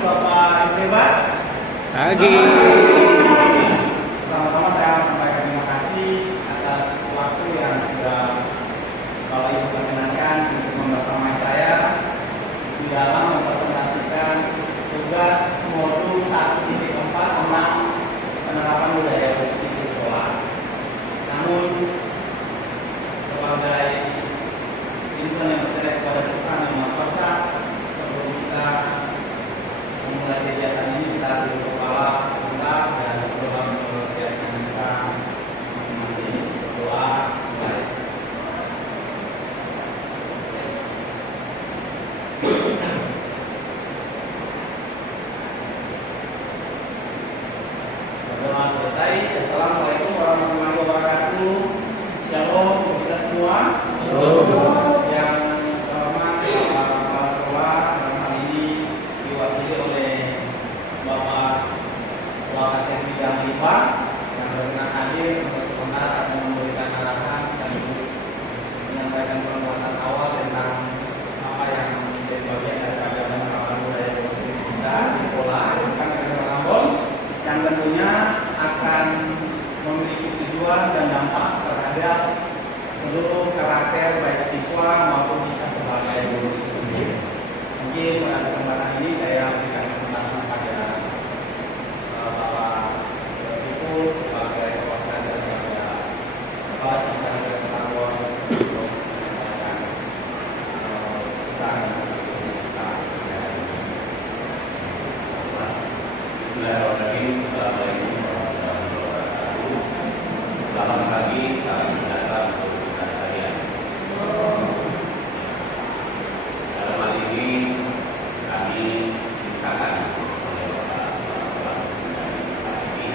Bapak Ibu. Pagi. Pertama-tama saya sampaikan terima kasih atas waktu yang sudah Bapak Ibu perkenankan untuk membersamai saya di dalam mempresentasikan tugas modul 1.4 tentang penerapan budaya positif di sekolah. Namun sebagai insan yang bergerak kepada Tuhan yang Maha Kuasa, sebelum kita memulai kegiatan ini kita duduk kepala bentar dan berdoa menurut kegiatan kita masing-masing. Berdoa mulai. Berdoa selesai. Assalamualaikum warahmatullahi wabarakatuh. Shalom untuk kita semua. Yang terhormat Bapak Kepala Sekolah dalam hal ini diwakili oleh Bapak Wakasek Bidang IPA yang berkenan hadir untuk sebentar akan memberikan arahan dan menyampaikan penguatan awal tentang apa yang menjadi bagian dari penerapan budaya positif kita di sekolah tentang kegiatan Rambon yang tentunya akan memiliki tujuan dan dampak terhadap seluruh karakter baik siswa maupun kita sebagai guru itu sendiri. Mungkin pada kesempatan ini saya berikan kesempatan kepada Bapak Ibu sebagai perwakilan daripada Bapak Insan Kementerian untuk menyampaikan pesan kita. Bismillahirrahmanirrahim. Assalamualaikum warahmatullahi wabarakatuh. Selamat pagi, salam sejahtera untuk kita sekalian. Dalam hal ini kami mintakan oleh Bapak Kepala ini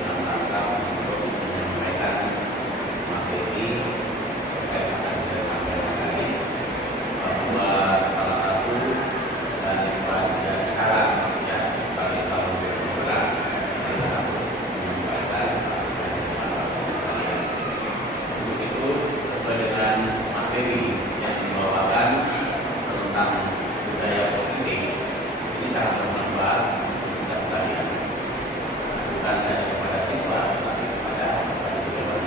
dalam rangka untuk menyampaikan materi terkait dengan yang saya sampaikan tadi, bahwa salah satu dari cara ya bagi kaum bergerak adalah menyampaikan untuk itu sesuai dengan materi yang dibawakan tentang budaya positif ini sangat bermanfaat untuk kita sekalian, bukan hanya kepada siswa tetapi kepada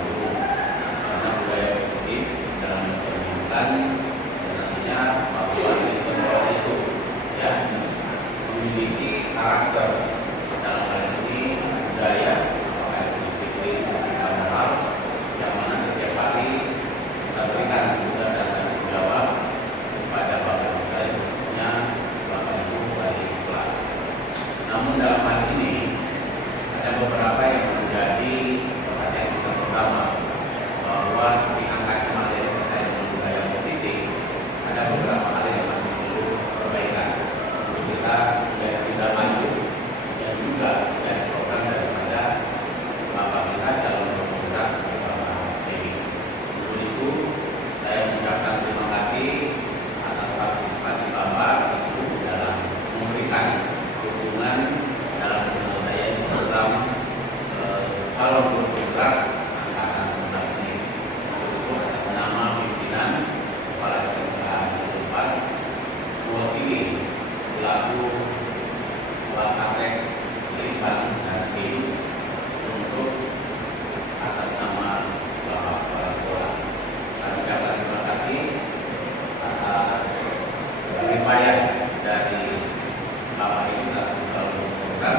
guru, karena budaya positif dalam mencerminkan nantinya bahwa di sekolah itu ya memiliki karakter dalam hal ini budaya apakah itu disiplin pada hal yang mana setiap hari kita berikan juga dan tanggung jawab kepada bapak ibu dan tentunya bapak ibu dari kelas. Namun dalam hal ini ada beberapa yang menjadi perhatian kita bersama, bahwa di angka materi terkait dengan budaya positif ada beberapa hal yang masih perlu perbaikan untuk kita supaya tidak maju dan juga dari program daripada bapak kita calon penggerak bapak ini. Untuk itu saya mengucapkan terima kasih atas partisipasi bapak ibu dalam memberikan dukungan dalam penyelesaian program calon penggerak angkatan 11 ini untuk atas nama pimpinan kepala SMK 4 mewakili selaku Wakasek Lisan dan Tim untuk atas nama Bapak Kepala Sekolah. Kami ucapkan terima kasih atas upaya dari Bapak Ibu selaku calon penggerak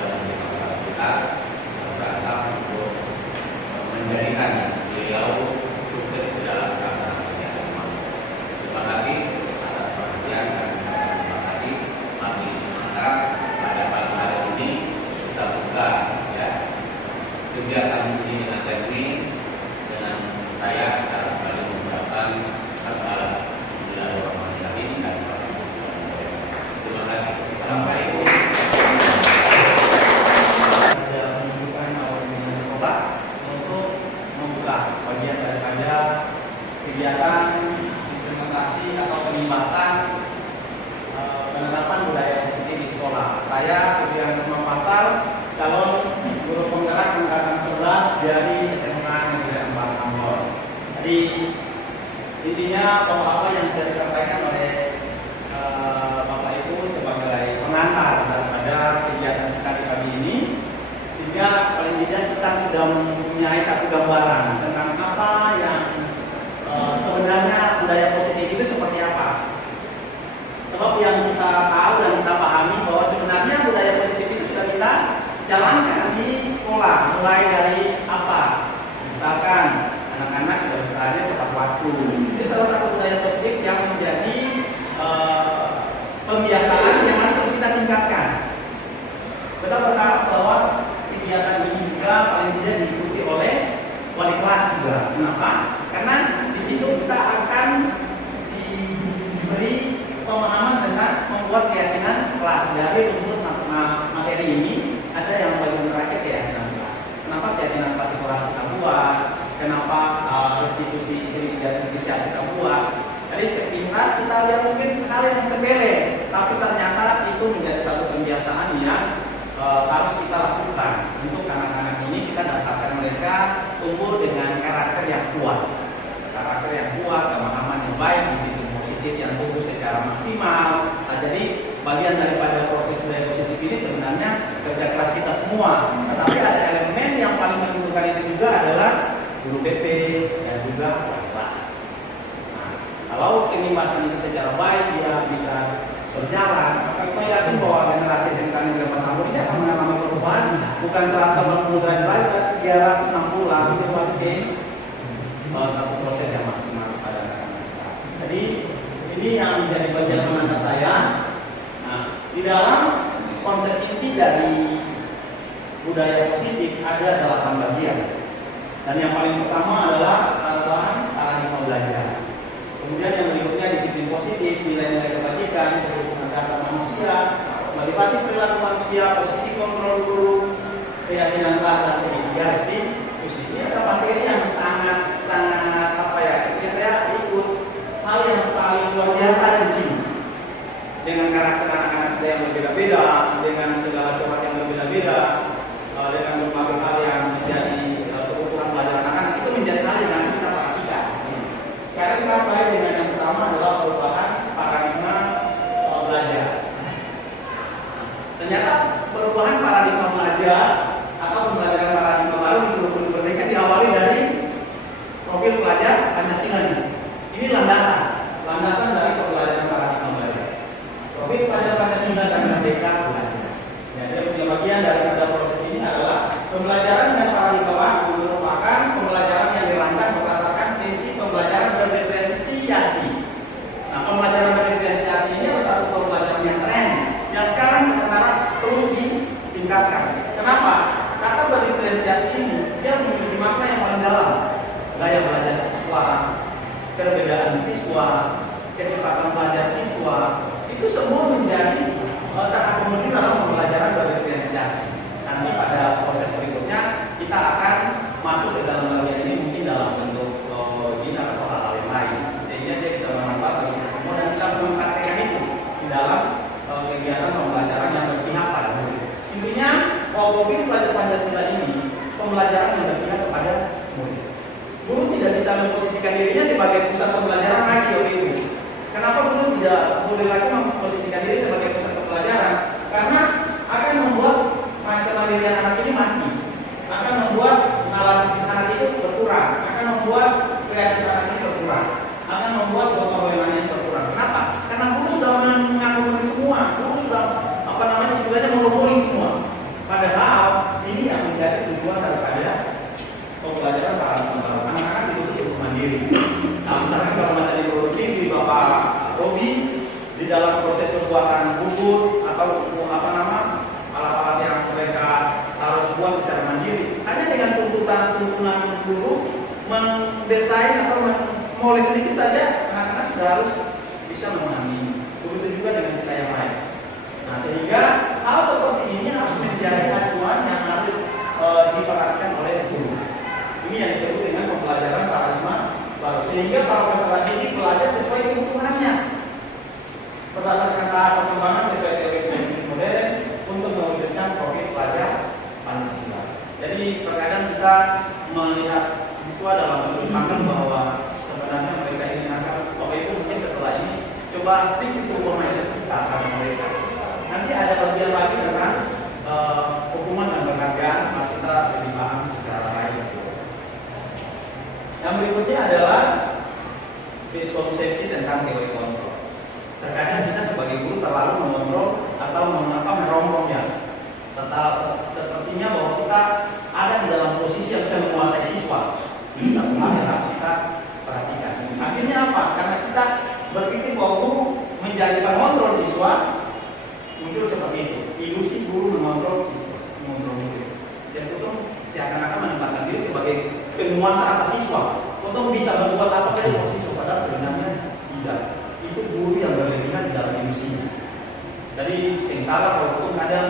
dalam menjadi kapasitas berangkat untuk menjadikan beliau sukses di dalam rangka kegiatan kami. Terima kasih atas perhatian dan terima kasih masih semangat pada malam hari ini kita buka ya kegiatan ini dengan teknik dengan saya secara kembali mengucapkan Bismillahirrahmanirrahim dan terima kasih. Assalamualaikum. Ada menunjukkan awal dengan sekolah untuk membuka bagian daripada kegiatan implementasi atau penyembatan penerapan budaya positif di sekolah. Saya kemudian Pasal calon guru penggerak angkatan 11 dari SMK Negeri 4 Ambon. Jadi intinya bahwa apa yang sudah disampaikan oleh Bapak Ibu sebagai kita sudah mempunyai satu gambaran tentang apa yang sebenarnya budaya positif itu seperti apa. Sebab yang kita tahu dan kita pahami bahwa sebenarnya budaya positif itu sudah kita jalankan di sekolah, mulai dari apa? Misalkan anak-anak sudah misalnya tepat waktu. Itu salah satu budaya positif yang menjadi pembiasaan yang harus kita tingkatkan. Kita berharap bahwa kegiatan ini juga paling tidak diikuti oleh wali kelas juga. Kenapa? Karena di situ kita akan diberi pemahaman tentang membuat keyakinan kelas. Dari rumput materi ini ada yang paling terakhir keyakinan kelas. Kenapa keyakinan kelas itu harus kita buat? Kenapa restitusi kita buat? Jadi sepintas kita lihat mungkin hal yang sepele, tapi ternyata itu menjadi satu kebiasaan yang harus kita lakukan untuk anak-anak ini. Kita dapatkan mereka tumbuh dengan karakter yang kuat, pemahaman yang baik, di situ positif yang tumbuh secara maksimal. Nah, jadi bagian daripada proses budaya positif ini sebenarnya kerja keras kita semua. Tetapi ada elemen yang paling menentukan itu juga adalah guru BP dan juga wali kelas. Nah, kalau pembahasan itu secara baik dia bisa berjalan, maka kita yakin bahwa generasi SMK yang tahun ini akan mengalami perubahan, bukan 180 derajat lagi, tapi 360 lah. Itu berarti satu proses yang maksimal pada anak-anak kita. Jadi ini yang menjadi bagian semangat saya. Nah, di dalam konsep inti dari budaya positif ada 8 bagian. Dan yang paling pertama adalah paradigma belajar. Kemudian yang berikutnya disiplin positif, nilai-nilai kebajikan, kerukunan dasar manusia, motivasi perilaku manusia, posisi kontrol guru, keyakinan kelas, dan ketiga restitusi. Ini ada materi yang sangat apa ya? Ini saya ikut hal yang paling luar biasa di sini. Dengan karakter anak-anak kita yang berbeda-beda, dengan segala sesuatu yang berbeda-beda, dengan berbagai hal yang menjadi kebutuhan belajar anak-anak, itu menjadi hal yang harus kita perhatikan. Sekarang kita mulai dengan yang pertama adalah perubahan paradigma belajar. Ternyata perubahan paradigma belajar atau pembelajaran paradigma baru di guru-guru mereka diawali dari profil pelajar Pancasila ini. Ini landasan dari pembelajaran paradigma belajar. Profil pelajar Pancasila dan Merdeka belajar. Jadi punya bagian dari pada proses ini adalah pembelajaran dengan paradigma baru merupakan pembelajaran yang dirancang berdasarkan prinsip pembelajaran berdiferensiasi. Nah, pembelajaran berdiferensiasi ini adalah satu pembelajaran yang keren, yang sekarang sementara terus ditingkatkan. Kenapa? Kata berdiferensiasi ini dia memiliki makna yang paling dalam. Gaya belajar siswa, perbedaan siswa, kecepatan belajar siswa, itu semua menjadi terakomodir dalam pembelajaran berdiferensiasi. Nanti pada proses berikutnya kita akan masuk ke dalam bagian ini mungkin dalam bentuk ini atau hal-hal yang lain, sehingga dia bisa bermanfaat bagi kita semua dan kita mempraktekkan itu di dalam kegiatan pembelajaran yang berpihak pada murid. Intinya profil pelajar Pancasila ini pembelajaran yang berpihak kepada murid. Guru tidak bisa memposisikan dirinya sebagai pusat pembelajaran lagi, Ibu. Kenapa guru tidak boleh lagi memposisikan diri sebagai pusat pembelajaran? Karena akan membuat kemandirian anak ini mati, akan membuat pengalaman anak itu berkurang, akan membuat kreatif anak ini berkurang, akan membuat gotong royongnya berkurang. Kenapa? Karena guru sudah mengakomodir semua, guru sudah istilahnya monopoli semua. Padahal ini yang menjadi tujuan daripada pembelajaran paradigma baru. Anak-anak itu mandiri. Nah, misalnya kalau baca di produksi di Bapak Robi di dalam proses pembuatan buku atau alat-alat yang mereka harus buat secara mandiri. Hanya dengan tuntunan guru mendesain atau memoles sedikit saja, anak-anak sudah harus bisa memahami. Begitu juga dengan kita yang lain. Nah, sehingga hal seperti ini harus menjadi acuan yang harus diperhatikan oleh guru. Ini yang disebut dengan pembelajaran paradigma baru. Sehingga para peserta ini belajar sesuai kebutuhannya, berdasarkan tahap perkembangan sesuai teori modern untuk mewujudkan profil pelajar Pancasila. Jadi terkadang kita melihat siswa dalam bentuk makan bahwa sebenarnya mereka ini akan Bapak Ibu mungkin setelah ini coba sedikit berubah mindset kita sama mereka. Nanti ada bagian lagi tentang hukuman dan penghargaan, kita lebih paham. miskonsepsi tentang teori kontrol. Terkadang kita sebagai guru terlalu mengontrol atau merongrong ya. Sepertinya bahwa kita ada di dalam posisi yang bisa menguasai siswa. Ini satu hal yang harus kita perhatikan. Akhirnya apa? Karena kita berpikir bahwa guru menjadi pengontrol siswa, muncul seperti itu. Ilusi guru mengontrol siswa, mengontrol murid. Dan itu seakan-akan menempatkan diri sebagai penguasa atas siswa. Untuk bisa berbuat apa saja untuk siswa, padahal sebenarnya tidak. Itu guru yang berlebihan di dalam ilusinya. Jadi sing salah kalau kadang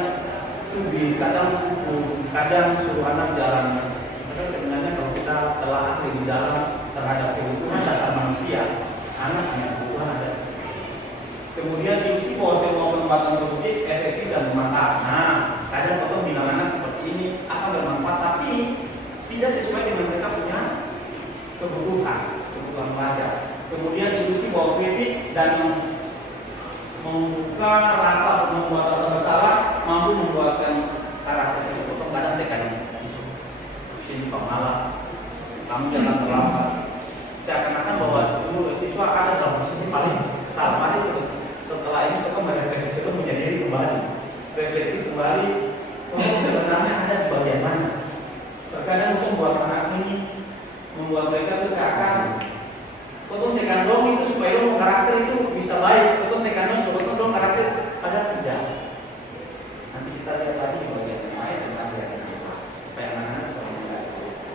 studi, kadang hukum, kadang suruh anak jalan. Padahal sebenarnya kalau kita telah lebih dalam terhadap kebutuhan dasar manusia, anak hanya kebutuhan ada. Kemudian ilusi bahwa semua penempatan tersebut efektif dan bermanfaat. Nah, kadang potong bilang anak seperti ini akan bermanfaat, tapi tidak sesuai dengan mereka punya kebutuhan pelajar. Kemudian ilusi bahwa kritik dan membuka rasa atau membuat rasa bersalah mampu membuatkan karakter seseorang kadang tekan sini pemalas, kamu jangan terlambat. Seakan-akan bahwa dulu siswa ada dalam posisi paling salah. Mari setelah ini kita merefleksi, kita menjadi diri kembali, refleksi kembali. Sebenarnya ada di bagian mana? Terkadang membuat anak ini, membuat mereka itu seakan potong tekan dong itu supaya dong karakter itu bisa baik. Potong tekan dong supaya potong dong karakter ada tidak. Nanti kita lihat lagi di bagian lain tentang supaya anak-anak bisa menilai.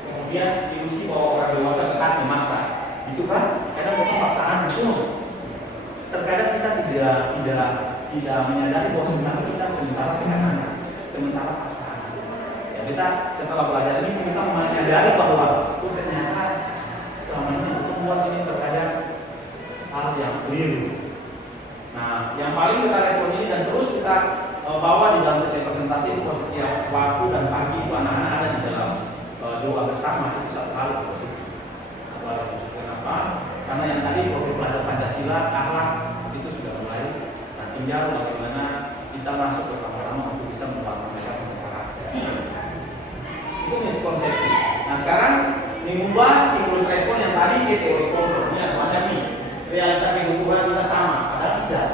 Kemudian ilusi bahwa orang dewasa akan memaksa, itu kan? Kadang potong paksaan semua. Terkadang kita tidak menyadari bahwa sebenarnya kita sementara tekan anak, sementara paksaan. Ya kita setelah belajar ini kita menyadari bahwa ternyata selama ini membuat ini terkadang hal yang keliru. Nah, yang paling kita respon ini dan terus kita bawa di dalam setiap presentasi itu setiap waktu dan pagi itu anak-anak ada di dalam doa bersama itu satu hal positif. Kenapa? Karena yang tadi profil pelajar Pancasila, akhlak itu sudah mulai. Nah, tinggal bagaimana kita masuk bersama-sama untuk bisa membangun mereka punya karakter. Itu miskonsepsi. Nah, sekarang mengubah stimulus respon yang tadi ke teori kontrol. Ini ada macam nih. Realita kehidupan kita sama, padahal tidak.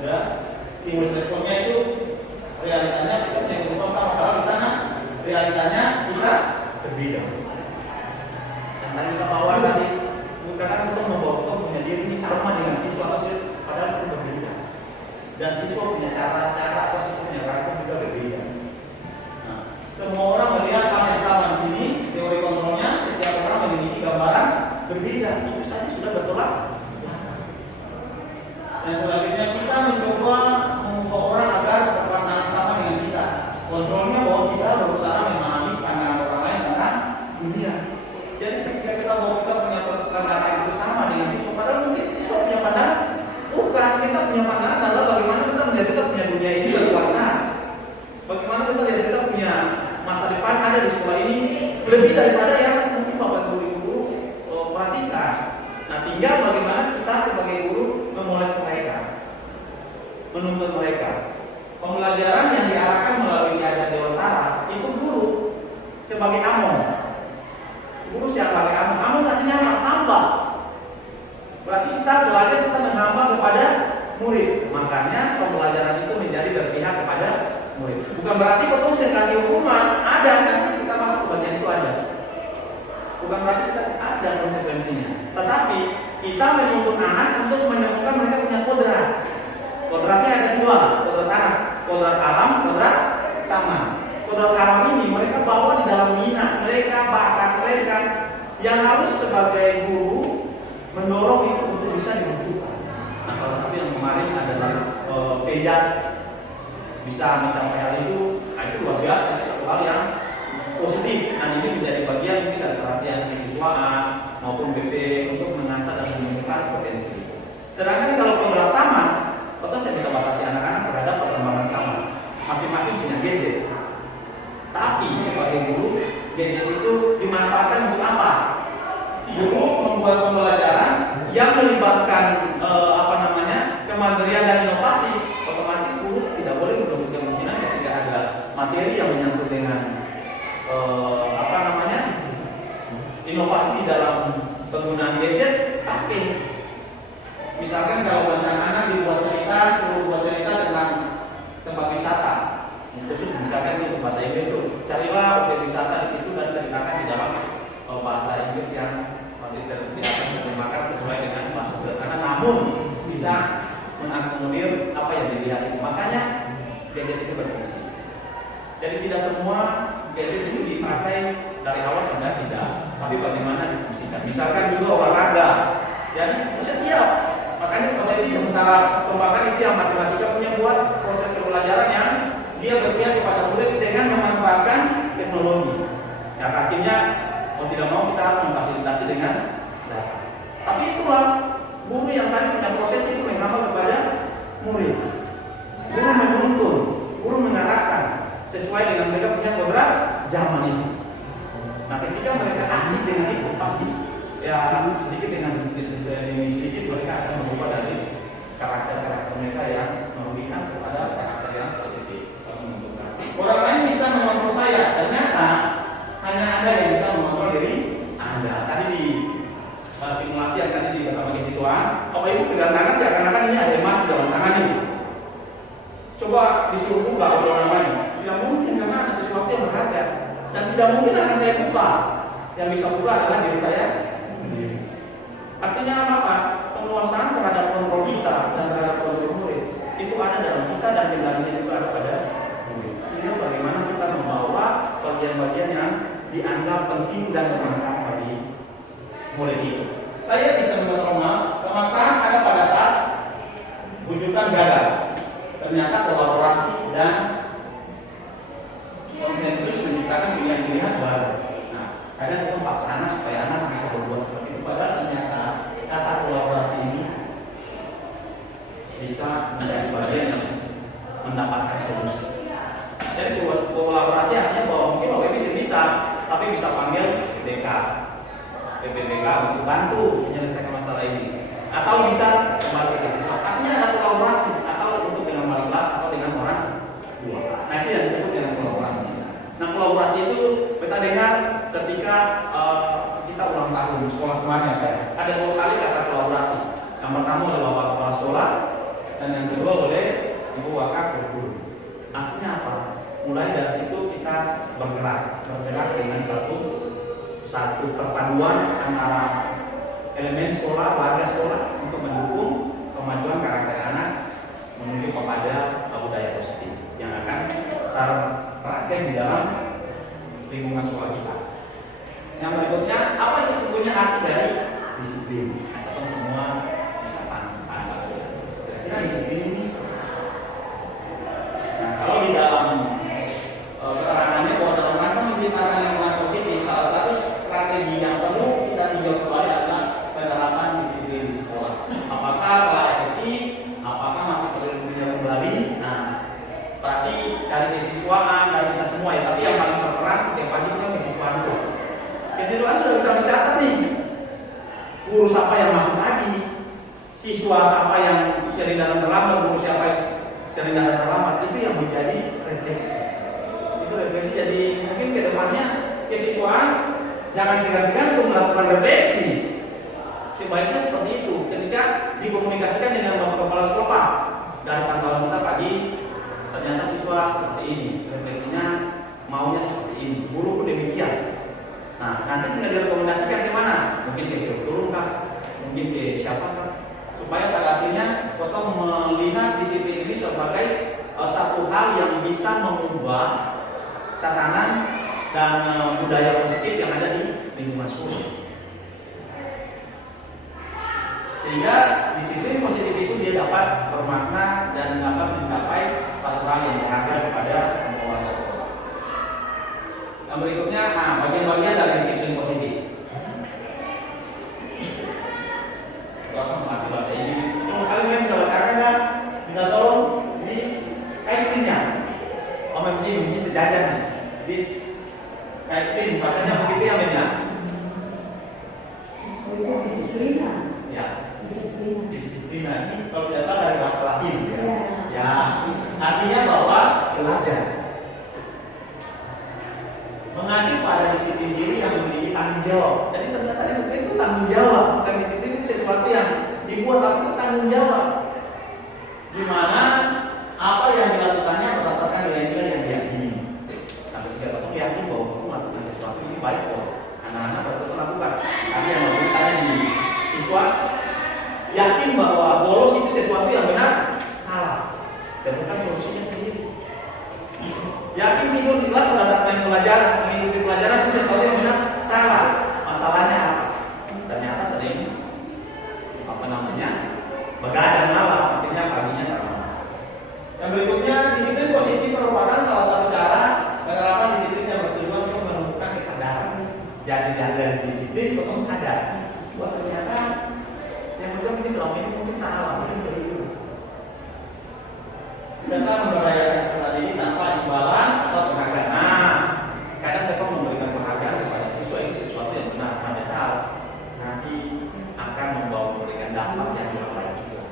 Ya, stimulus responnya itu realitanya kita punya kehidupan sama, padahal di sana realitanya kita berbeda. Yang tadi kita bawa tadi, bukan kita membawa kita punya diri ini sama dengan siswa atau padahal itu berbeda. Dan siswa punya cara atau siswa punya karakter juga berbeda. Nah, semua orang melihat hal yang sama di sini, teori kontrolnya setiap orang memiliki gambaran berbeda. Itu saja sudah bertolak. Dan selanjutnya kita mencoba mengubah orang agar berpandangan sama dengan kita. Kontrolnya bahwa kita berusaha memahami pandangan orang lain tentang dunia. Jadi ketika kita bahwa kita punya pandangan yang bersama dengan siswa, padahal mungkin siswa punya pandangan, bukan kita punya pandangan adalah bagaimana kita melihat kita punya dunia ini berwarna. Bagaimana kita lihat kita punya masa depan ada di sekolah ini lebih daripada yang mungkin bapak guru perhatikan. Nah, tinggal bagaimana kita sebagai guru memoles mereka, menuntut mereka. Pembelajaran yang diarahkan melalui keadaan dewantara itu guru sebagai amon. Guru sebagai amon. Amon artinya apa? Hamba. Berarti kita belajar kita menghamba kepada murid. Makanya pembelajaran itu menjadi berpihak kepada murid. Bukan berarti betul saya kasih hukuman, ada nanti kita masuk ke bagian itu ada. Bukan berarti kita ada konsekuensinya. Tetapi kita menuntut anak untuk menemukan mereka punya kodrat. Kodratnya ada dua, kodrat anak, kodrat alam, kodrat taman. Kodrat alam ini mereka bawa di dalam minat mereka, bakat mereka yang harus sebagai guru mendorong itu untuk bisa diwujudkan. Nah, salah satu yang kemarin adalah Pejas bisa mencapai hal itu, itu luar biasa, itu satu hal yang positif. Dan ini menjadi bagian mungkin dari perhatian kesiswaan maupun BP untuk mengasah dan menunjukkan potensi. Sedangkan kalau kodrat sama, atau saya bisa batasi anak-anak terhadap perkembangan sama. Masing-masing punya gadget. Tapi sebagai guru, gadget itu dimanfaatkan untuk apa? Guru membuat pembelajaran yang melibatkan kemandirian dan inovasi. Otomatis guru tidak boleh menutup kemungkinan ketika ada materi yang menyangkut dengan inovasi di dalam penggunaan gadget, dipakai. Misalkan kalau anak-anak dibuat cerita, suruh buat cerita tentang tempat wisata, khusus misalkan itu bahasa Inggris tuh, carilah objek wisata di situ dan ceritakan di dalam bahasa Inggris yang tidak diterjemahkan sesuai dengan bahasa sederhana, namun bisa mengakomodir apa yang dilihat itu. Makanya gadget itu berfungsi. Jadi tidak semua gadget itu dipakai dari awal sampai tidak, tapi bagaimana difungsikan. Misalkan juga olahraga, jadi setiap, makanya Bapak Ibu sementara pembakaran itu yang matematika punya buat proses pembelajaran yang dia berpihak kepada murid dengan memanfaatkan teknologi. Ya, akhirnya mau tidak mau kita harus memfasilitasi dengan data. Tapi itulah guru yang tadi punya proses itu menghamba kepada murid. Guru menuntun, guru mengarahkan sesuai dengan mereka punya kodrat zaman itu. Nah, ketika mereka asik dengan itu pasti ya sedikit mereka akan berubah dari karakter mereka yang merugikan kepada karakter yang positif. Orang lain bisa mengontrol saya, ternyata hanya Anda yang bisa mengontrol diri Anda. Tadi di simulasi yang tadi bersama siswa, Bapak Ibu pegang tangan seakan-akan ini ada emas di dalam tangan ini. Coba disuruh buka oleh orang lain, tidak mungkin karena ada sesuatu yang berharga dan tidak mungkin akan saya buka. Yang bisa buka adalah diri saya sendiri. Artinya apa? Penguasaan terhadap kontrol kita dan terhadap kontrol murid itu ada dalam kita dan kendalinya juga ada pada murid. Ini bagaimana kita membawa bagian-bagian yang dianggap penting dan bermanfaat bagi murid itu. Saya bisa mengontrol pemaksaan ada pada saat rujukan gagal. Ternyata kolaborasi dan konsensus menciptakan pilihan-pilihan baru. Nah, kadang itu paksa anak supaya anak bisa berbuat seperti itu. Padahal ternyata kata kolaborasi ini bisa menjadi bagian yang mendapatkan solusi. Jadi kolaborasi artinya bahwa mungkin Bapak bisa, tapi bisa panggil PPDK untuk bantu menyelesaikan masalah ini. Atau bisa kembali ke siswa. Artinya ada kolaborasi atau untuk dengan wali kelas atau dengan orang tua. Nah, itu yang disebut dengan kolaborasi. Nah, kolaborasi itu kita dengar ketika kita ulang tahun sekolah kemarin ya. Ada 2 kali kata kolaborasi. Yang pertama oleh Bapak Kepala Sekolah dan yang kedua oleh Ibu Wakaf Guru. Artinya apa? Mulai dari situ kita bergerak dengan satu perpaduan antara elemen sekolah, warga sekolah untuk mendukung kemajuan karakter anak menuju kepada budaya positif yang akan terpraktek di dalam lingkungan sekolah kita. Yang berikutnya, apa sesungguhnya arti dari disiplin? Atau semua bisa paham? Kira-kira disiplin ini. Nah, kalau di dalam keterangannya bahwa dalam rangka menciptakan lingkungan positif, salah satu strategi yang perlu kita tinjau kembali adalah penerapan disiplin di sekolah. Apakah telah efektif? Apakah masih perlu ditinjau kembali? Nah, berarti dari kesiswaan, dari kita semua ya. Tapi yang paling berperan setiap pagi itu kan kesiswaan itu. Kesiswaan sudah bisa mencatat nih. Guru siapa yang masuk pagi, siswa siapa yang sering datang terlambat, guru siapa yang sering datang terlambat, itu yang menjadi refleksi. Itu refleksi. Jadi mungkin ke depannya kesiswaan jangan segan-segan untuk melakukan refleksi. Sebaiknya seperti itu. Ketika dikomunikasikan dengan Bapak Kepala Sekolah dari pantauan kita pagi, ternyata siswa seperti ini, refleksinya maunya seperti ini, guru pun demikian. Nah, nanti tinggal direkomendasikan ke mana? Mungkin ke guru kah? Mungkin ke siapa kah? Supaya pada akhirnya kita melihat disiplin ini sebagai satu hal yang bisa mengubah tatanan dan budaya positif yang ada di lingkungan sekolah. Sehingga disiplin positif itu dia dapat bermakna dan dapat mencapai satu hal yang berharga kepada semua warga sekolah. Yang berikutnya, bagian-bagian dari disiplin positif. Bapak masih bahasa ini. Kalian bisa bacakan kan? Minta tolong di kaitannya. Benci sejajar nih. Di kaitin bacanya begitu ya, Menya? Disiplina. Ya. Disiplina ini kalau tidak salah dari bahasa Latin ya. Ya. Artinya bahwa belajar. Mengacu pada disiplin diri yang memiliki tanggung jawab. Jadi ternyata disiplin itu tanggung jawab, bukan disiplin itu dibuat tapi tanggung jawab, di mana apa yang dilakukannya berdasarkan nilai-nilai yang diyakini. Nah, ketika betul yakin bahwa betul melakukan sesuatu ini baik kok, anak-anak betul lakukan. Tadi yang bertanya di siswa yakin bahwa bolos itu sesuatu yang benar, salah, temukan solusinya sendiri. Yakin tidur di kelas berdasarkan pelajaran, mengikuti pelajaran itu sesuatu yang benar, salah. Masalahnya apa? Ternyata sering begadang malam, artinya paginya terlambat. Yang berikutnya, disiplin positif merupakan salah satu cara penerapan disiplin yang bertujuan untuk menumbuhkan kesadaran. Jadi dari disiplin untuk sadar. Wah, ternyata yang betul ini selama ini mungkin salah, mungkin keliru. Serta memberdayakan peserta didik tanpa imbalan atau penghargaan. Nah, kadang kita memberikan penghargaan kepada siswa itu sesuatu yang benar, padahal nanti akan memberikan dampak yang lebih baik juga.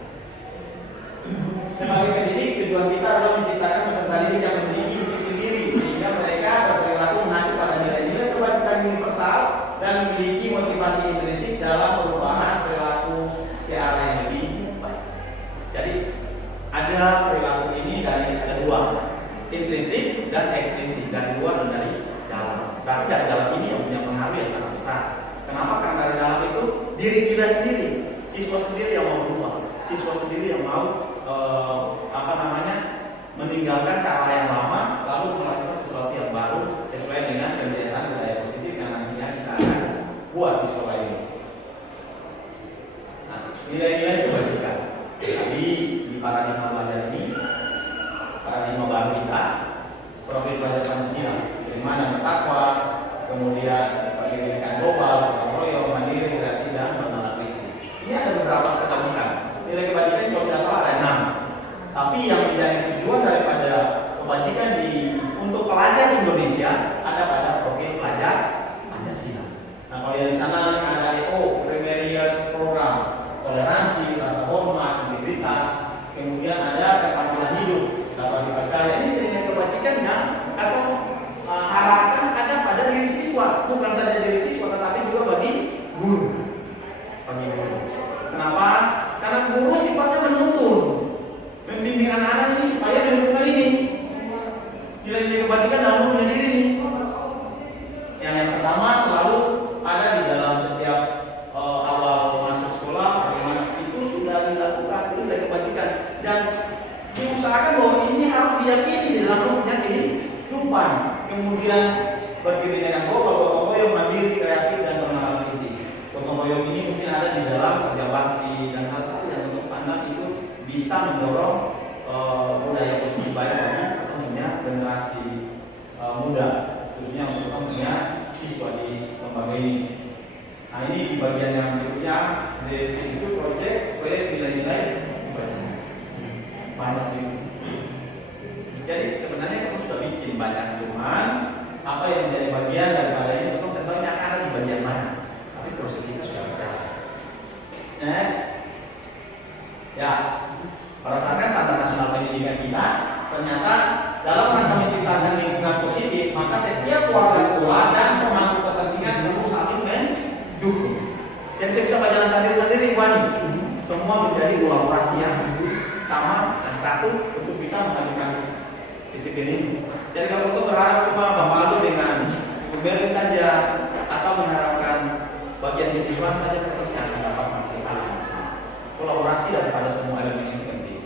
Sebagai pendidik, tujuan kita adalah menciptakan peserta didik yang memiliki disiplin diri, sehingga mereka berperilaku mengacu pada nilai-nilai kebajikan universal dan memiliki motivasi intrinsik dalam perubahan perilaku ke arah yang lebih baik. Jadi ada perilaku ini ada dua, intrinsik dan ekstrinsik, dari luar dan dari dalam. Berarti dari dalam ini yang punya pengaruh yang sangat besar. Kenapa? Karena dari dalam itu diri kita sendiri, siswa sendiri yang mau berubah, siswa sendiri yang mau meninggalkan cara yang lama lalu melakukan sesuatu yang baru sesuai dengan kebiasaan budaya positif yang nantinya kita akan buat di sekolah ini. Nah, nilai-nilai kebajikan. Jadi di paradigma belajar ini, paradigma baru kita, profil belajar Pancasila, bagaimana bertakwa, kemudian pendidikan global, gotong royong, mandiri, kreatif, dan bernalar kritis. Ini ada beberapa kebajikan. Nilai kebajikan kalau tidak salah ada 6. Tapi yang menjadi tujuan daripada kebajikan untuk pelajar Indonesia ada pada profil pelajar Pancasila. Nah, kalau yang di sana ada EO, Primarius Program, toleransi, rasa hormat, integritas, kemudian ada keterampilan hidup, dapat dipercaya. Ini nilai kebajikannya atau harapan ada pada diri siswa, bukan saja diri siswa, tetapi juga bagi guru. Kenapa? Karena guru sifatnya menuntun, membimbing anak-anak ini supaya menemukan ini nilai-nilai kebajikan dalam diri ini. Yang pertama selalu ada di dalam setiap awal masuk sekolah, bagaimana itu sudah dilakukan nilai kebajikan dan diusahakan bahwa ini harus diyakini di dalam rumusnya kehidupan. Kemudian berdiri dengan gotong royong, mandiri, kreatif, dan bernalar kritis. Gotong royong ini mungkin ada di dalam kerja bakti dan hal-hal yang untuk anak itu bisa mendorong budaya positif baik bagi tentunya generasi muda, khususnya untuk tentunya siswa di lembaga ini. Nah, ini di bagian yang berikutnya itu proyek nilai-nilai banyak ini. Jadi sebenarnya kita sudah bikin banyak, cuman apa yang menjadi bagian daripada ini betul sebenarnya ada di bagian mana, tapi proses itu sudah berjalan. Next, ya. Berdasarkan standar nasional pendidikan kita, ternyata dalam rangka menciptakan lingkungan positif, maka setiap warga sekolah dan pemangku kepentingan perlu saling mendukung. Dan saya bisa baca sendiri-sendiri, Wani. Semua menjadi kolaborasi yang sama dan satu untuk bisa melakukan disiplin ini. Jadi kalau kita berharap cuma Bapak Aldo dengan Beri saja atau mengharapkan bagian siswa saja, terus yang akan dapat maksimal. Kolaborasi daripada semua elemen ini penting.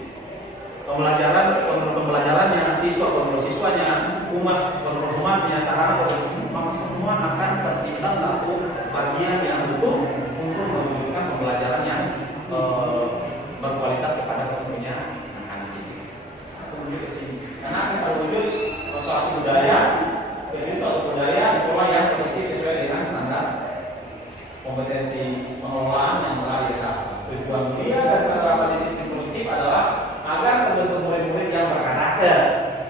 Pembelajarannya, siswa kontrol siswanya, humas kontrol humasnya, sarana kontrol, maka semua akan tercipta satu bagian yang utuh untuk mewujudkan pembelajaran yang berkualitas kepada tentunya anak-anak. Aku menuju ke sini. Karena akan terwujud suatu budaya, jadi suatu budaya sekolah yang positif sesuai dengan standar kompetensi pengelolaan yang telah ditetapkan. Tujuan mulia dan penerapan disiplin positif adalah agar terbentuk murid-murid yang berkarakter,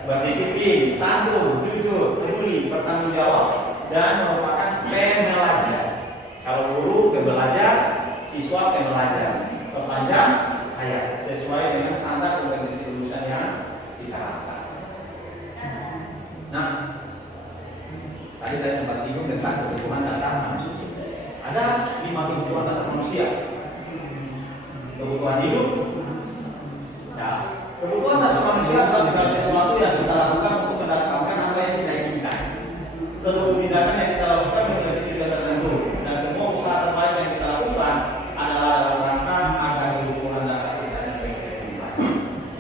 berdisiplin, santun, jujur, peduli, bertanggung jawab, dan merupakan pembelajar. Kalau guru pembelajar, siswa pembelajar sepanjang hayat sesuai dengan standar kompetensi lulusan yang diterapkan. Nah, tadi saya sempat singgung tentang kebutuhan dasar manusia. Ada 5 kebutuhan dasar manusia. kebutuhan hidup. Ya, kebutuhan dasar manusia adalah segala sesuatu yang kita lakukan untuk mendapatkan apa yang kita inginkan. Seluruh tindakan yang kita lakukan memiliki tujuan tertentu, dan semua usaha terbaik yang kita lakukan adalah dalam rangka agar kebutuhan dasar kita yang kehidupan.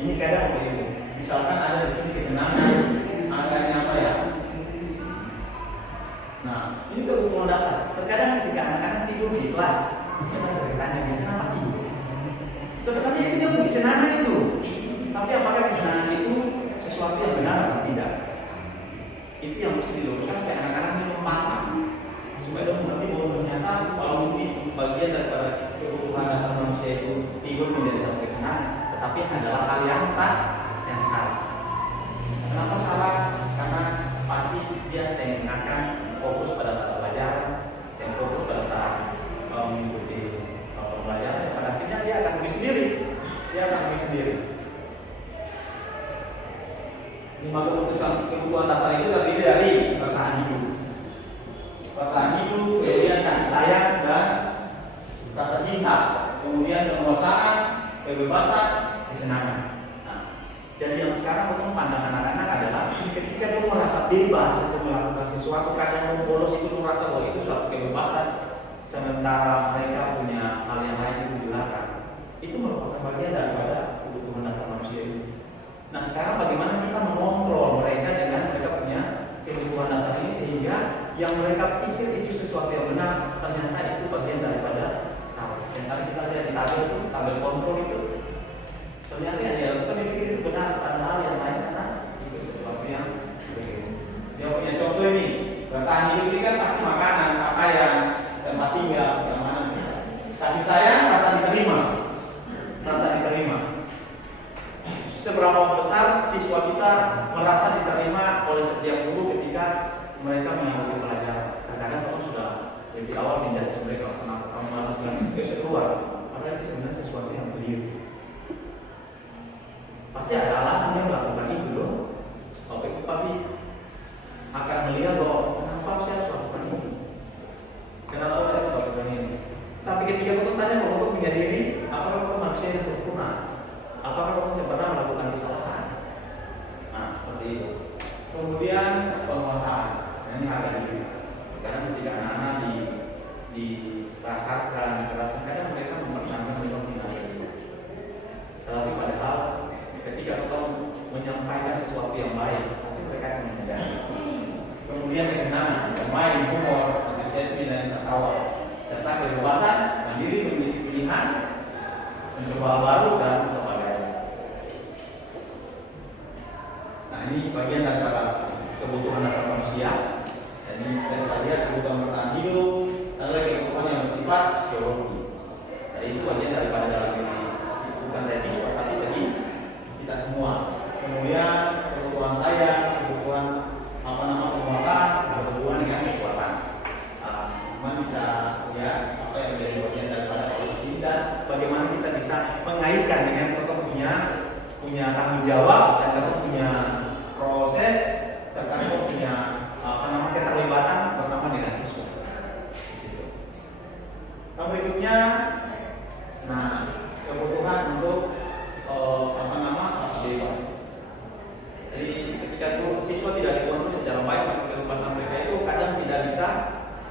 Ini kadang begitu. Misalkan ada di sini kesenangan, angkanya apa ya? Nah, ini kebutuhan dasar. Terkadang ketika anak-anak tidur di kelas, kita sering tanya, kenapa tidur? Sebenarnya itu dia kesenangan itu. Tapi apakah kesenangan itu sesuatu yang benar atau tidak? Itu yang mesti diluruskan supaya anak-anak ini paham, supaya dia mengerti bahwa ternyata walaupun itu bagian daripada kebutuhan dasar manusia itu tidur menjadi satu kesenangan, tetapi adalah hal yang salah. Kenapa salah? Karena pasti dia akan fokus pada saat belajar, yang fokus pada saat mengikuti pembelajaran. Pada akhirnya dia akan pergi sendiri. Lima kebutuhan dasar itu terdiri dari bertahan hidup, kemudian kasih sayang dan rasa cinta, kemudian penguasaan, kebebasan, kesenangan. Nah, jadi yang sekarang untuk pandangan anak-anak adalah ketika dia merasa bebas untuk melakukan sesuatu, kadang bolos itu merasa bahwa itu suatu kebebasan, sementara mereka punya hal yang lain itu di belakang. Itu merupakan bagian daripada kebutuhan dasar manusia itu. Nah, sekarang bagaimana kita mengontrol mereka dengan mereka punya kebutuhan dasar ini sehingga yang mereka pikir itu sesuatu yang benar ternyata itu bagian daripada salah. Yang tadi kita lihat di tabel kontrol itu ternyata yang dia lakukan dia pikir itu benar, padahal yang lain sana itu sesuatu yang berbeda. Dia punya contoh ini, bertahan hidup ini kan pasti makanan, pakaian, tempat tinggal, yang mana kasih sayang, rasa diterima. Seberapa besar siswa kita merasa diterima oleh setiap guru ketika mereka mengikuti pelajaran? Kadang-kadang kamu sudah lebih awal menjadi mereka kenapa kamu malas lagi keluar, padahal itu sebenarnya sesuatu yang keliru. Pasti ada alasan yang melakukan itu loh. Oke, itu pasti akan melihat bahwa kenapa saya harus lakukan ini, kenapa saya harus lakukan ini. Tapi ketika kamu tanya bahwa kamu punya diri, apakah kamu manusia yang sempurna? Apakah kamu pernah melakukan kesalahan? Nah, seperti itu. Kemudian penguasaan. Ini harga diri. Karena ketika anak-anak dipasarkan, kadang mereka mempertahankan dengan nilai itu. Tetapi padahal ketika kamu menyampaikan sesuatu yang baik, pasti mereka akan menyadari. Kemudian kesenangan, bermain, humor, antusiasme dan tertawa, serta kebebasan, mandiri, memiliki pilihan, mencoba hal baru dan sebagainya. Nah, ini bagian daripada kebutuhan dasar manusia. Jadi dari saya kebutuhan bertahan hidup adalah kebutuhan yang bersifat psikologi. Jadi itu bagian daripada dalam diri bukan saya siswa tapi bagi kita semua. Kemudian kebutuhan saya, kebutuhan penguasaan, kebutuhan dengan kekuatan. Teman bisa lihat apa yang menjadi bagian daripada posisi dan bagaimana kita bisa mengaitkan dengan kita punya tanggung jawab dan kita punya proses serta kita punya keterlibatan bersama dengan siswa. Nah, berikutnya, kebutuhan untuk bebas. Jadi ketika siswa tidak dikontrol secara baik, maka kebebasan mereka itu kadang tidak bisa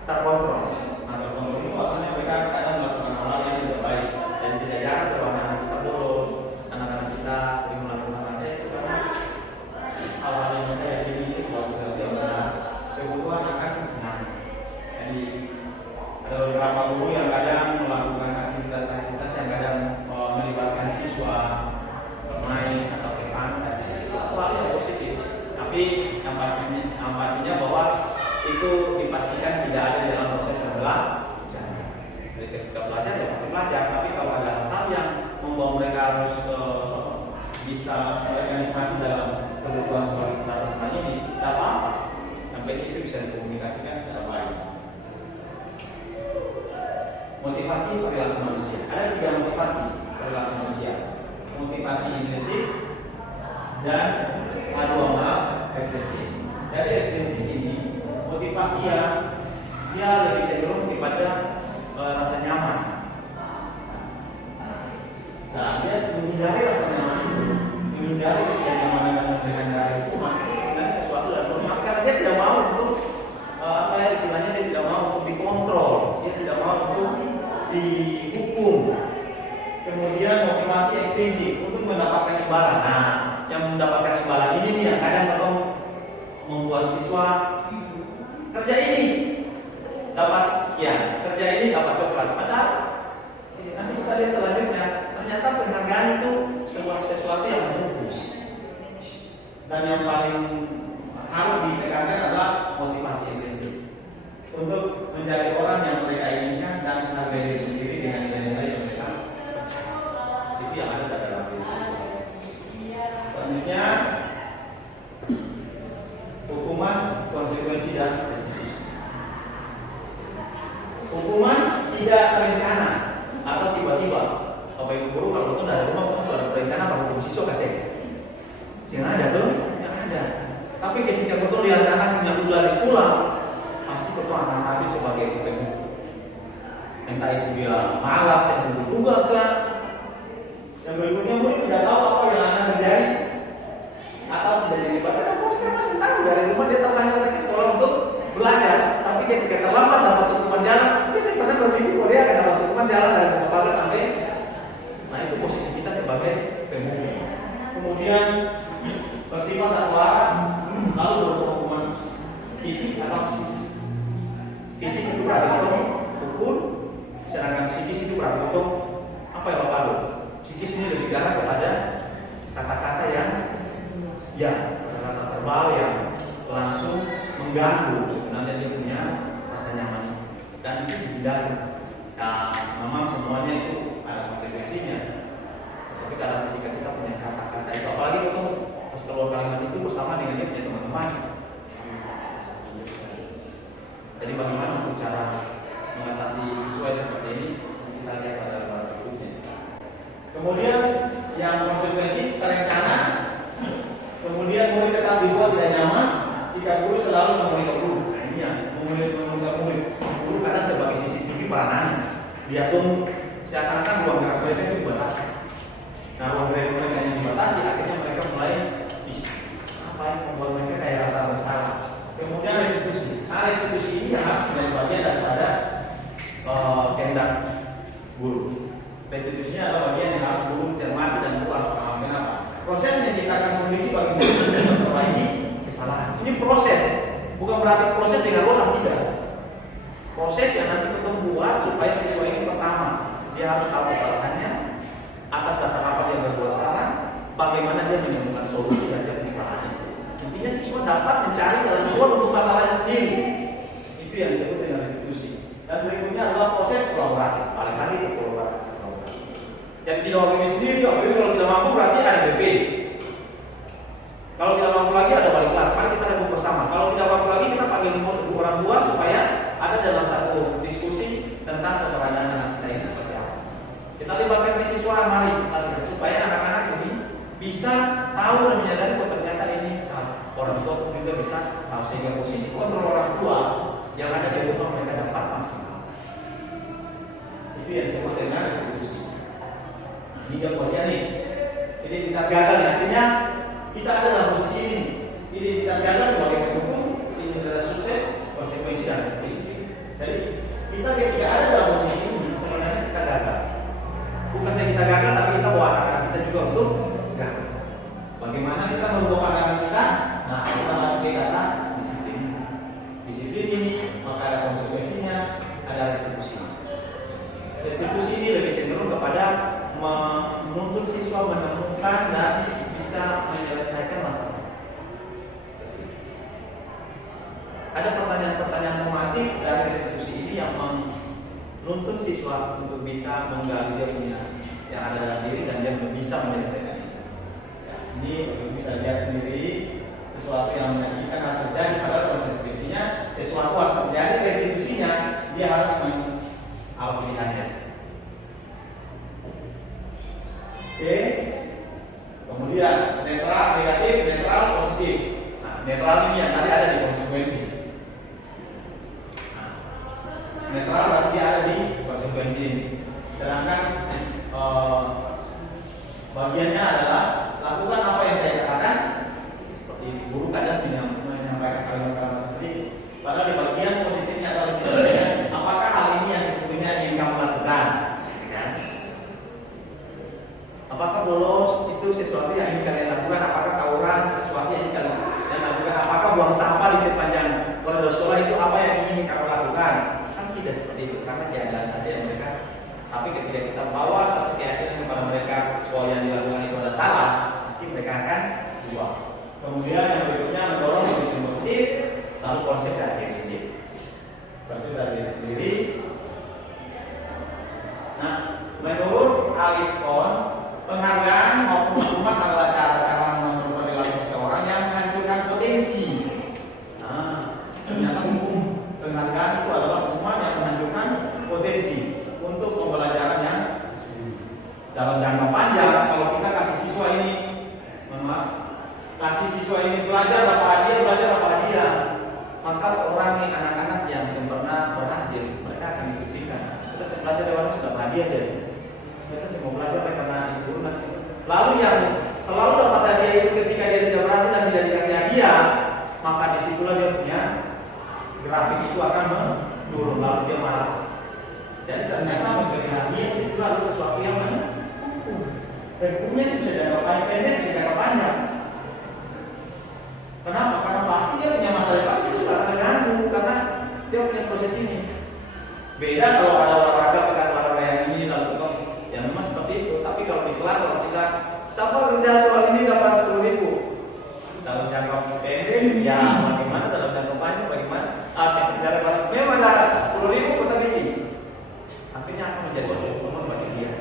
terkontrol. Nah, terkontrol itu artinya mereka kadang melakukan hal yang sudah baik dan tidak jarang kalau anak-anak kita bolos, anak-anak kita sering melakukan hal itu karena hal-hal yang mereka yakini itu sesuatu yang benar. Kebutuhan akan kesenangan. Jadi ada beberapa guru yang kadang melakukan aktivitas yang kadang melibatkan siswa bermain atau berpantai. Itu hal yang positif. Tapi yang pastinya bahwa itu dipastikan tidak ada dalam proses belajar. Jadi ketika belajar ya pasti belajar. Tapi kalau ada hal yang membawa mereka harus bisa mereka nikmati dalam kebutuhan seperti dasar ini, tidak apa-apa. Sampai itu bisa dikomunikasikan secara baik. Motivasi perilaku manusia. Ada 3 motivasi perilaku manusia. Motivasi intrinsik dan ekstrinsik. Dari ekstrinsik ini motivasi yang dia lebih cenderung kepada rasa nyaman. dihukum. Kemudian motivasi ekstrinsik untuk mendapatkan imbalan. Nah, yang mendapatkan imbalan ini nih yang kadang kalau membuat siswa kerja ini dapat sekian, kerja ini dapat coklat. Padahal nanti kita lihat selanjutnya, ternyata penghargaan itu sesuatu yang bagus. Dan yang paling harus ditekankan adalah motivasi ekstrinsik untuk menjadi orang yang mereka inginkan dan menghargai diri sendiri dengan nilai-nilai yang mereka. Itu yang ada dalam diri. Selanjutnya hukuman, konsekuensi dan restitusi. Hukuman tidak terencana atau tiba-tiba. Bapak Ibu guru kalau betul dari rumah kamu sudah berencana bahwa hukum siswa kasih. Yang ada tuh, yang ada. Tapi ketika betul lihat anak punya udah di sekolah, pasti betul akan habis sebagai pembuku. Entah itu dia malas yang bertugas kan. Yang berikutnya murid tidak tahu apa yang akan terjadi atau tidak jadi padahal murid masih tahu dari rumah dia tertanya lagi sekolah untuk belajar, tapi ketika terlambat dapat hukuman jalan, dia sebenarnya berpikir bahwa dia akan dapat hukuman jalan dari kepala sampai. Nah itu posisi kita sebagai pembuku. Kemudian bersifat satu arah, lalu berhukuman fisik atau psikis. Fisik itu berarti pukul, sedangkan psikis itu berarti apa ya Bapak Ibu? Psikis ini lebih garang kepada kata-kata yang kata-kata verbal yang langsung mengganggu sebenarnya dia punya rasa nyaman dan itu dihindari. Nah, memang semuanya itu ada konsekuensinya. Tapi kalau ketika kita punya kata-kata itu, apalagi ketemu pas keluar kalimat itu bersama dengan dia punya teman-teman. Jadi bagaimana untuk cara mengatasi siswa yang seperti ini kita lihat pada berikutnya. Kemudian yang konsekuensi terencana, kemudian murid tetap dibuat tidak nyaman, sikap guru selalu memonitor guru. Nah ini yang memonitor murid. Guru kadang sebagai CCTV peranannya. Dia tuh seakan-akan ruang gerak mereka itu dibatasi. Nah ruang gerak mereka yang dibatasi, akhirnya mereka mulai apa yang membuat mereka kayak rasa bersalah. Kemudian restitusi. Nah restitusi ini yang harus menjadi bagian daripada kehendak guru. Restitusinya adalah bagian yang harus guru cermati dan guru harus paham kenapa. Prosesnya kita akan mengisi bagi guru untuk memperbaiki kesalahan. Ini proses, bukan berarti proses dengan rotan tidak. Proses yang nanti kita buat supaya siswa ini pertama dia harus tahu kesalahannya, atas dasar apa dia berbuat salah, bagaimana dia menemukan solusi dari kesalahannya. Intinya siswa dapat mencari jalan keluar untuk masalahnya sendiri. Itu yang disebut dengan restitusi. Dan berikutnya adalah proses kolaboratif. Paling lagi itu kolaboratif. Yang tidak organisasi sendiri, apalagi kalau tidak mampu berarti ada BP. Kalau tidak mampu lagi ada balik kelas. Mari kita review bersama. Kalau tidak mampu lagi kita panggil orang tua supaya ada dalam satu diskusi tentang keberadaan anak kita ini seperti apa. Kita libatkan ke siswa, mari kita lihat supaya anak-anak ini bisa tahu dan menyadari bahwa ternyata ini orang tua juga bisa tahu sehingga posisi kontrol orang tua yang ada di rumah mereka dapat maksimal. Itu yang disebut dengan restitusi. Ini yang bagian nih. Identitas gagal artinya kita ada dalam posisi ini. Identitas gagal sebagai pendukung, identitas sukses, konsekuensi dan restitusi. Jadi kita ketika ada dalam posisi ini sebenarnya kita gagal. Bukan saja kita gagal, tapi kita bawa anak-anak kita juga untuk gagal. Bagaimana kita merubah pandangan kita? Nah, kita pakai kata disiplin. Disiplin ini maka ada konsekuensinya, ada restitusi. Restitusi ini lebih cenderung kepada menuntut siswa menemukan dan bisa menyelesaikan masalah. Ada pertanyaan-pertanyaan normatif dari restitusi ini yang menuntut siswa untuk bisa menggali dia punya yang ada dalam diri dan dia bisa menyelesaikan itu. Ya, ini bisa lihat sendiri sesuatu yang menjadikan harus terjadi pada konsekuensinya, sesuatu harus terjadi, restitusinya dia harus apa pilihannya. Oke. Kemudian netral, negatif, netral, positif. Nah, netral ini yang tadi ada di konsekuensi. Nah, netral berarti ada di konsekuensi ini. Sedangkan bagiannya adalah lakukan apa yang saya katakan. Seperti guru kadang menyampaikan kalimat-kalimat seperti itu. Padahal di bagian positifnya adalah apakah hal ini yang sesungguhnya ingin kamu lakukan? Apakah bolos itu sesuatu yang ingin kalian lakukan? Apakah tawuran sesuatu yang ingin kalian lakukan? Apakah buang sampah di sepanjang koridor sekolah itu apa yang ingin kamu lakukan? Kan tidak seperti itu, karena keadaan saja yang mereka. Tapi ketika kita bawa satu keyakinan kepada mereka bahwa yang dilakukan itu adalah salah, pasti mereka akan buang. Kemudian yang berikutnya mendorong lebih positif, lalu konsep dari diri sendiri. Konsep dari diri sendiri. Nah, menurut Alifon, penghargaan maupun hukuman adalah cara-cara mengatur perilaku seseorang yang menghancurkan potensi. Nah, ternyata hukum penghargaan itu adalah hukuman yang menghancurkan potensi untuk pembelajaran yang dalam jangka panjang. Kalau kita kasih siswa ini, kasih siswa ini belajar apa hadiah, maka orang ini anak-anak yang sempurna berhasil, mereka akan dikucilkan. Kita belajar dari orang sudah hadiah jadi. Mereka semua belajar karena itu nanti. Lalu yang selalu dapat hadiah itu ketika dia tidak berhasil dan tidak dikasih hadiah, maka disitulah dia punya grafik itu akan menurun, lalu dia malas. Jadi ternyata memberi hadiah itu harus sesuatu yang mendukung. Dan hukumnya itu bisa jangka pendek, bisa jangka panjang. Kenapa? Karena pasti dia punya masalah, pasti itu sudah terganggu karena dia punya proses ini. Beda kalau ada olahraga pekan olahraga yang ini lalu ketemu, ya memang seperti itu. Tapi kalau di kelas kalau kita siapa kerja soal ini dapat 10.000 dalam jangka pendek, ya bagaimana dalam jangka panjang bagaimana? Saya kerja dapat memang ada 10.000 kota ini. Artinya akan menjadi hukuman bagi dia.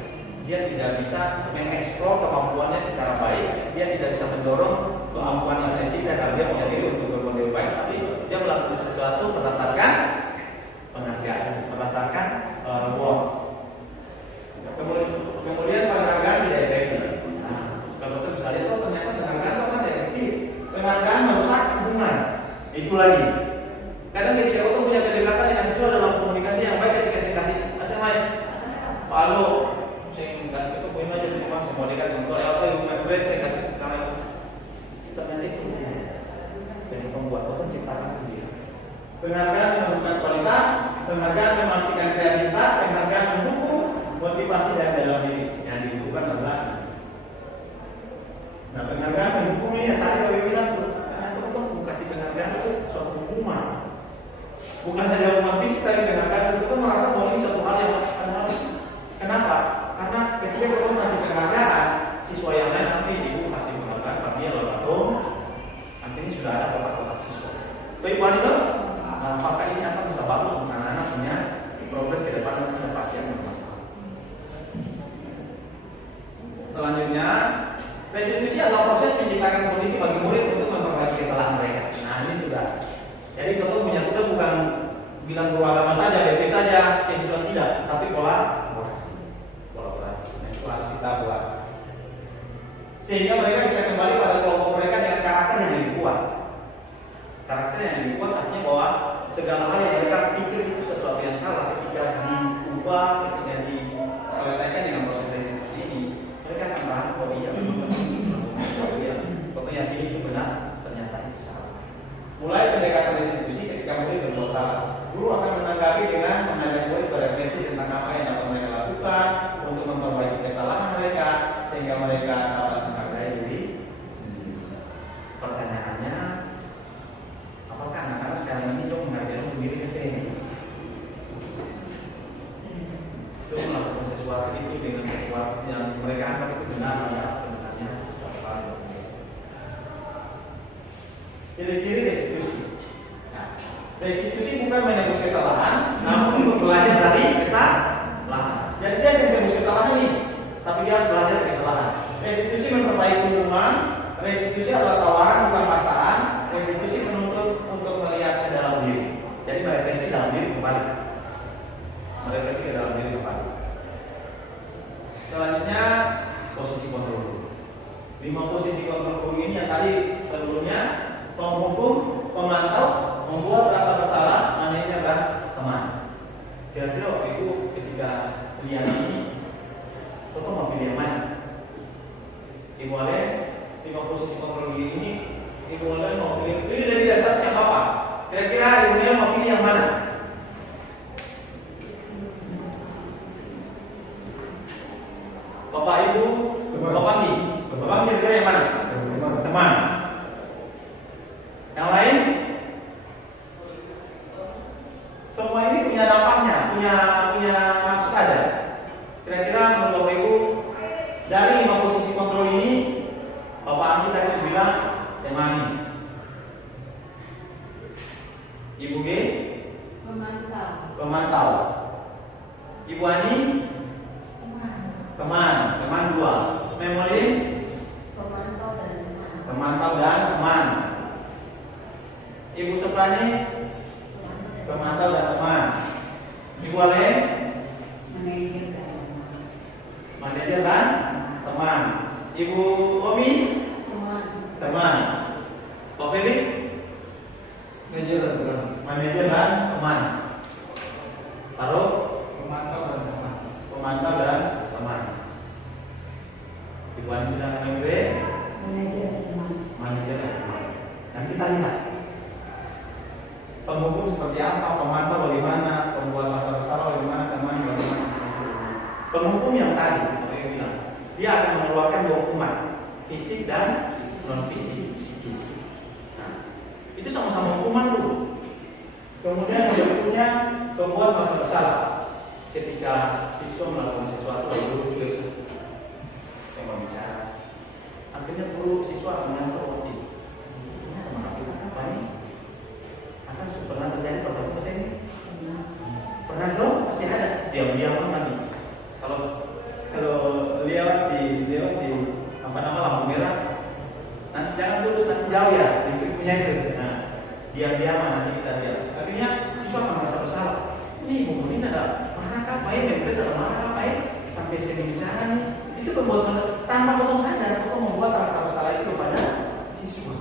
Dia tidak bisa mengeksplor kemampuannya secara baik, dia tidak bisa mendorong kemampuan intensif dan dia punya diri untuk berbuat lebih baik, tapi dia melakukan sesuatu berdasarkan penghargaan, berdasarkan reward. Kemudian penghargaan tidak efektif. Nah, kalau kita bisa lihat, oh ternyata penghargaan itu masih efektif. Penghargaan merusak hubungan. Itu lagi. Kadang ketika kita punya kedekatan dengan siswa dalam komunikasi yang baik, ketika saya kasih main, lalu saya kasih itu poin aja semua dekat untuk atau yang beres saya kasih kamera. Ternyata itu dari pembuat atau menciptakan sendiri. Penghargaan menunjukkan kualitas, penghargaan memastikan kreativitas, penghargaan mendukung motivasi dan dalam diri. Yang dibutuhkan adalah nah penghargaan mendukung ini yang tadi kami bilang tuh, karena itu kasih penghargaan itu suatu hukuman. Bukan saja hukuman fisik, tapi penghargaan itu merasa bahwa ini suatu hal yang kenapa? Karena ketika kita kasih penghargaan, siswa yang lain nanti ibu kasih penghargaan, tapi dia lalu nanti sudah ada kotak-kotak siswa. Baik wanita. Nah, maka ini akan bisa bagus untuk anak-anak punya progres ke depan dan punya pasti yang bermasalah. Selanjutnya, restitusi adalah proses menciptakan kondisi bagi murid untuk memperbaiki kesalahan mereka. Nah, ini juga. Jadi kita punya tugas bukan bilang guru agama saja, BP saja, siswa tidak, tapi kolaborasi. Nah, itu harus kita buat. Sehingga mereka bisa kembali pada kelompok mereka dengan karakter yang lebih kuat. Karakter yang lebih kuat artinya bahwa segala hal yang mereka pikir itu sesuatu yang salah, ketika diubah, ketika diselesaikan dengan proses restitusi ini, mereka akan paham bahwa iya, pokoknya yakin itu benar, ternyata itu salah. Mulai pendekatan restitusi ketika murid berbuat salah, guru akan menanggapi dengan mengajak murid berefleksi tentang apa yang dapat mereka lakukan untuk memperbaiki kesalahan mereka, sehingga mereka dapat menghargai diri sendiri. Pertanyaannya, apakah anak-anak sekarang ini dong menghargai diri ke sini? Itu melakukan sesuatu itu dengan sesuatu yang mereka anggap itu benar ya sebenarnya apa? Ciri-ciri restitusi. Nah, restitusi bukan menebus kesalahan, namun untuk belajar dari kesalahan. Jadi dia sedang menebus kesalahan ini, tapi dia harus belajar dari kesalahan. Restitusi memperbaiki hubungan. Restitusi adalah tawaran bukan paksaan. Restitusi menuntut untuk melihat ke dalam diri. Jadi merefleksi dalam diri kembali. Merefleksi ke dalam diri kembali. Selanjutnya posisi kontrol. 5 posisi kontrol ini yang tadi sebelumnya penghukum, pemantau, membuat rasa bersalah, manajer dan teman. Kira-kira waktu itu ketika lihat ini, kita mau pilih yang mana? Ibu Ale, 5 posisi kontrol ini, Ibu Ale mau pilih dari dasar siapa Pak? Kira-kira Ibu Ale mau pilih yang mana? Bapak Ibu Bapak Panggi. Bapak Panggi kira-kira yang mana? Teman. Yang lain? Semua ini punya dampaknya, punya maksud ada. Kira-kira menurut Bapak Ibu, dari 5 posisi kontrol ini, Bapak Anggi tadi sudah bilang temani. Ibu G? Pemantau. Ibu Ani? Teman 2. Memori? Pemantau dan teman. Ibu Soprani? Pemantau dan teman. Ibu Ale? Manajer dan teman. Ibu Omi? Teman. Pak Ferry? Manajer dan teman. Taruh? Pemantau dan teman. Ibu Ani sudah memilih? Manajer dan teman. Dan kita lihat penghukum seperti apa, pemantau bagaimana, pembuat masalah bersalah bagaimana, teman bagaimana. Penghukum yang tadi, saya bilang, dia akan mengeluarkan 2 hukuman, fisik dan non fisik, psikis. Nah, itu sama-sama hukuman tuh. Kemudian yang berikutnya, pembuat masalah bersalah. Ketika siswa melakukan sesuatu lalu guru cuek, saya mau bicara, akhirnya guru siswa akan merasa waktu. Teman kita apa ini? Akan pernah terjadi pada kita ini? Pernah tuh? Pasti ada. Diam-diam nanti. Kalau lewat di apa nama lampu merah, nanti jangan lurus, nanti jauh ya, listrik punya itu. Nah, diam-diam nanti kita lihat. Akhirnya siswa akan merasa bersalah. Ini buku ini ada marah kapain ya, kita sedang marah kapain sampai saya bicara nih. Itu membuat masalah tanpa potong sadar, atau membuat rasa bersalah itu kepada siswa.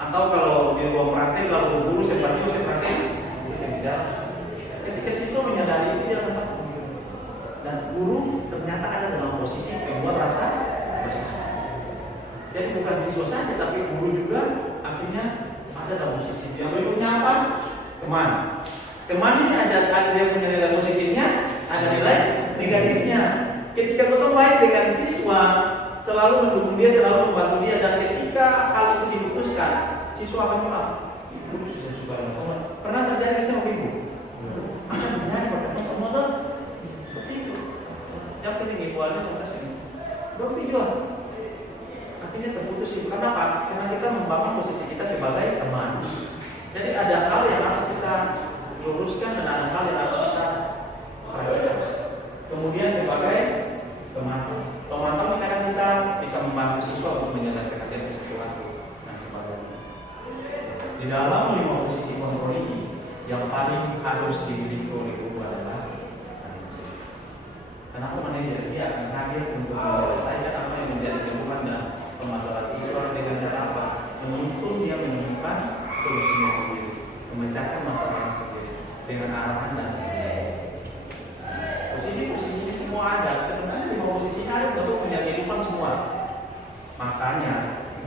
Atau kalau dia bawa praktek lalu guru saya praktek, saya bicara. Ketika siswa menyadari itu dia akan takut. Dan guru ternyata ada dalam posisi membuat rasa bersalah. Jadi bukan siswa saja, tapi guru juga akhirnya ada dalam posisi. Yang berikutnya apa? Teman ini ada dia punya nilai positifnya, ada nilai negatifnya. Ketika kita baik dengan siswa, selalu mendukung dia, selalu membantu dia, dan ketika hal itu diputuskan, siswa akan pulang. Guru sudah suka dengan teman. Pernah terjadi sama ibu? Akan terjadi pada teman-teman seperti itu. Yang penting ibu ada atas ini. Dua video. Artinya terputus itu. Kenapa? Karena kita membangun posisi kita sebagai teman. Jadi ada hal yang harus kita luruskan dan ada hal yang harus kita perhatikan. Kemudian sebagai pemantau kadang kita bisa membantu siswa untuk menyelesaikan sesuatu. Nah, sebagainya. Di dalam 5 posisi kontrol ini, yang paling harus dimiliki oleh guru adalah manajer. Karena manajer dia akan hadir untuk menyelesaikan apa yang menjadi keluhan dan permasalahan siswa dengan cara apa? Menuntun dia menemukan solusinya sendiri, memecahkan masalahnya sendiri dengan arahan dan posisi ini semua ada. Sebenarnya 5 posisi ada untuk punya kehidupan semua. Makanya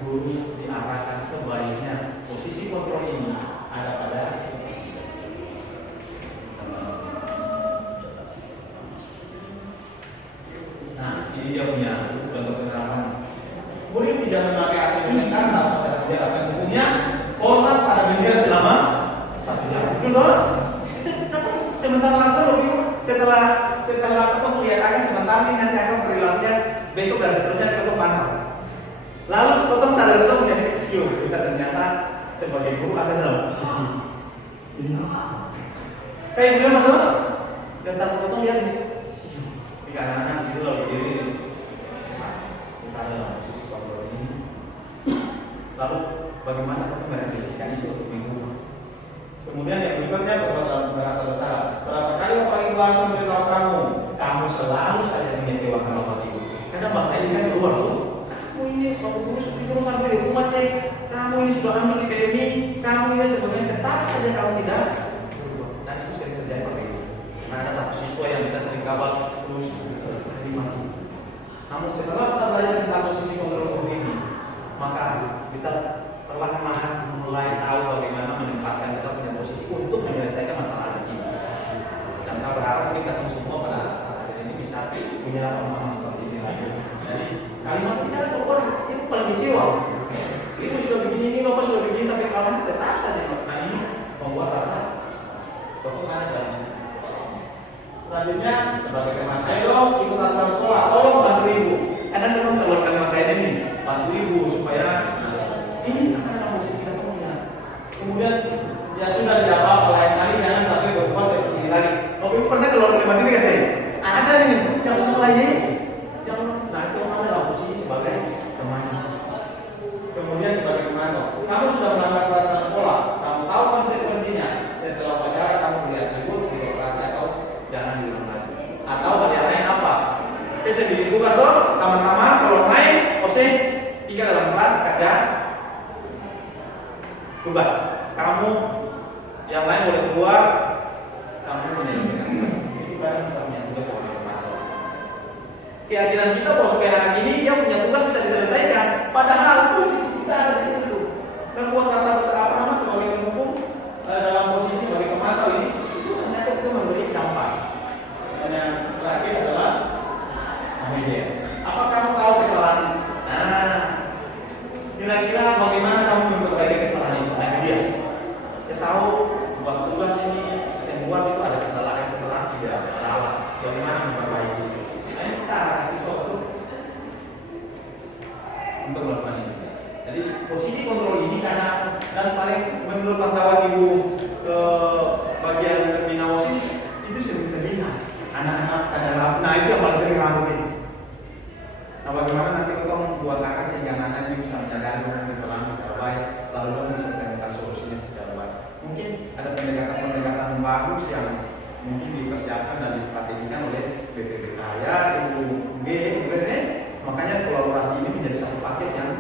guru diarahkan sebaiknya posisi kontrol ini ada pada ini dia punya contoh penerapan. Guru tidak memakai atribut karena pada kegiatan hukumnya hormat pada bendera selama 1 jam. Betul? Sebentar lagi setelah kita melihat akan sebentar ini nanti akan perilakunya besok dan seterusnya kita pantau. Lalu kita sadar kita menjadi kecil. Kita ternyata sebagai guru ada dalam posisi ini. Kayak beliau betul? Dan tak kita lihat di kanan di situ lalu diri. Misalnya dalam posisi kontrol ini. Lalu bagaimana kita merefleksikan itu untuk mengubah? Kemudian yang berikutnya perbuatan merasa bersalah. Berapa kali Bapak Ibu harus memberitahu kamu selalu saja mengecewakan Bapak Ibu. Karena bangsa ini kan keluar tuh. Kamu ini Bapak Ibu sudah sampai di rumah cek. Kamu ini sudah ambil di PMI. Kamu ini sebenarnya tetap saja kamu tidak. Dan itu sering terjadi Bapak Ibu. Nah, ada satu siswa yang kita sering kabar terus mati. Namun setelah kita belajar tentang posisi kontrol ini, maka kita perlahan-lahan mulai tahu bagaimana menempatkan kita punya posisi untuk menyelesaikan masalah kita. Dan kita berharap kita semua pada saat ini bisa punya pemahaman seperti ini lagi. Jadi kalimat ini kan keluar itu paling kecewa. Ibu sudah begini, ini bapak sudah begini, tapi kamu tetap saja melakukan ini membuat rasa betul ada dalam situ. Selanjutnya sebagai teman, ayo dong ikut aturan sekolah, tolong bantu ibu. Kadang teman keluar kalimat kayak ini, bantu ibu supaya ini akan dalam posisi ketemunya. Kemudian ya sudah tidak apa-apa, lain kali jangan sampai berbuat seperti ini lagi. Kalau ibu pernah keluar kalimat ini nggak sih? Ada nih, jangan lagi, jangan. Nah itu ada dalam posisi sebagai teman. Kemudian sebagai teman, kamu sudah melanggar peraturan sekolah, kamu tahu konsekuensinya. Setelah upacara kamu melihat ibu, birokrasi atau jangan diulang lagi. Atau yang lain apa? Saya sedikit tugas dong, teman-teman kalau main, pasti 3 dalam kelas kerja tugas. Kamu yang lain boleh keluar, kamu menyelesaikan. Itu kan kita punya tugas sama teman-teman. Keyakinan kita bahwa supaya anak ini dia punya tugas bisa diselesaikan. Padahal posisi kita ada di situ. Dan buat rasa bersalah sebagai pendukung dalam posisi sebagai pemantau ini, itu ternyata itu memberi dampak. Dan yang terakhir adalah manajer. Apa kamu tahu kesalahan? Nah, kira-kira bagaimana kamu memperbaiki kesalahan itu? Nah, dia. Saya tahu buat tugas ini, saya buat itu ada kesalahan tidak salah. Bagaimana memperbaiki? Nah, kita kasih suatu untuk melakukan ini. Jadi posisi kontrol ini karena dan paling menurut pantauan ibu ke bagian terminaosis itu sering terlihat anak-anak ada nah itu yang paling sering rambut ini. Nah bagaimana nanti kita membuat anak sehingga anak ini bisa menyadari kesalahan secara baik lalu kita bisa menemukan solusinya secara baik. Mungkin ada pendekatan-pendekatan bagus yang mungkin dipersiapkan dan distrategikan oleh BPPK ya, Ibu G, makanya kolaborasi ini menjadi satu paket yang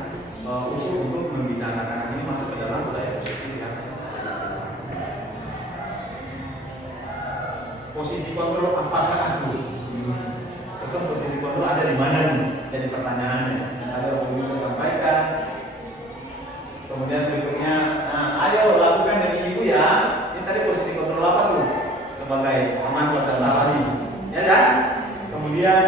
usul untuk membina anak-anak ini masuk ke dalam budaya positif ya. Posisi kontrol apakah aku? Tetap posisi kontrol ada di mana nih? Jadi pertanyaannya. Ada yang bisa sampaikan. Kemudian berikutnya, nah, ayo lakukan dengan ibu ya. Ini tadi posisi kontrol apa tuh? Sebagai aman pada lari, ya kan? Kemudian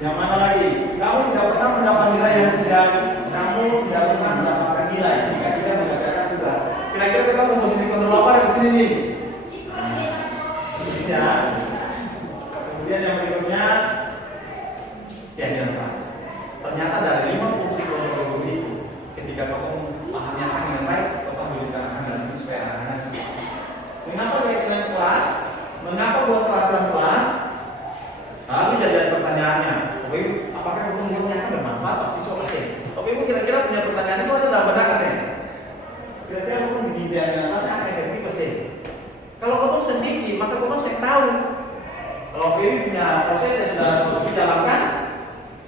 yang mana lagi? Kamu tidak pernah mendapat nilai yang sedang. Kamu tidak pernah mendapatkan nilai jika tidak mendapatkan tugas. Kira-kira kita mau posisi kontrol apa di sini nih? Ya. Kemudian yang berikutnya keyakinan keras. Ternyata dari 5 fungsi kontrol itu, ketika kamu pahamnya akan dengan baik, kamu berikan anak di supaya anak-anak bisa. Mengapa keyakinan keras? Mengapa buat peraturan kelas? Lalu jadi pertanyaannya, apakah kamu ternyata bermanfaat pasti soal sih? Tapi ibu kira-kira punya pertanyaan itu ada dalam benak sih? Kira-kira kamu begini apa sih akan efektif sih? Kalau kamu sedikit, maka kamu saya tahu. Kalau ini punya proses yang sudah dijalankan,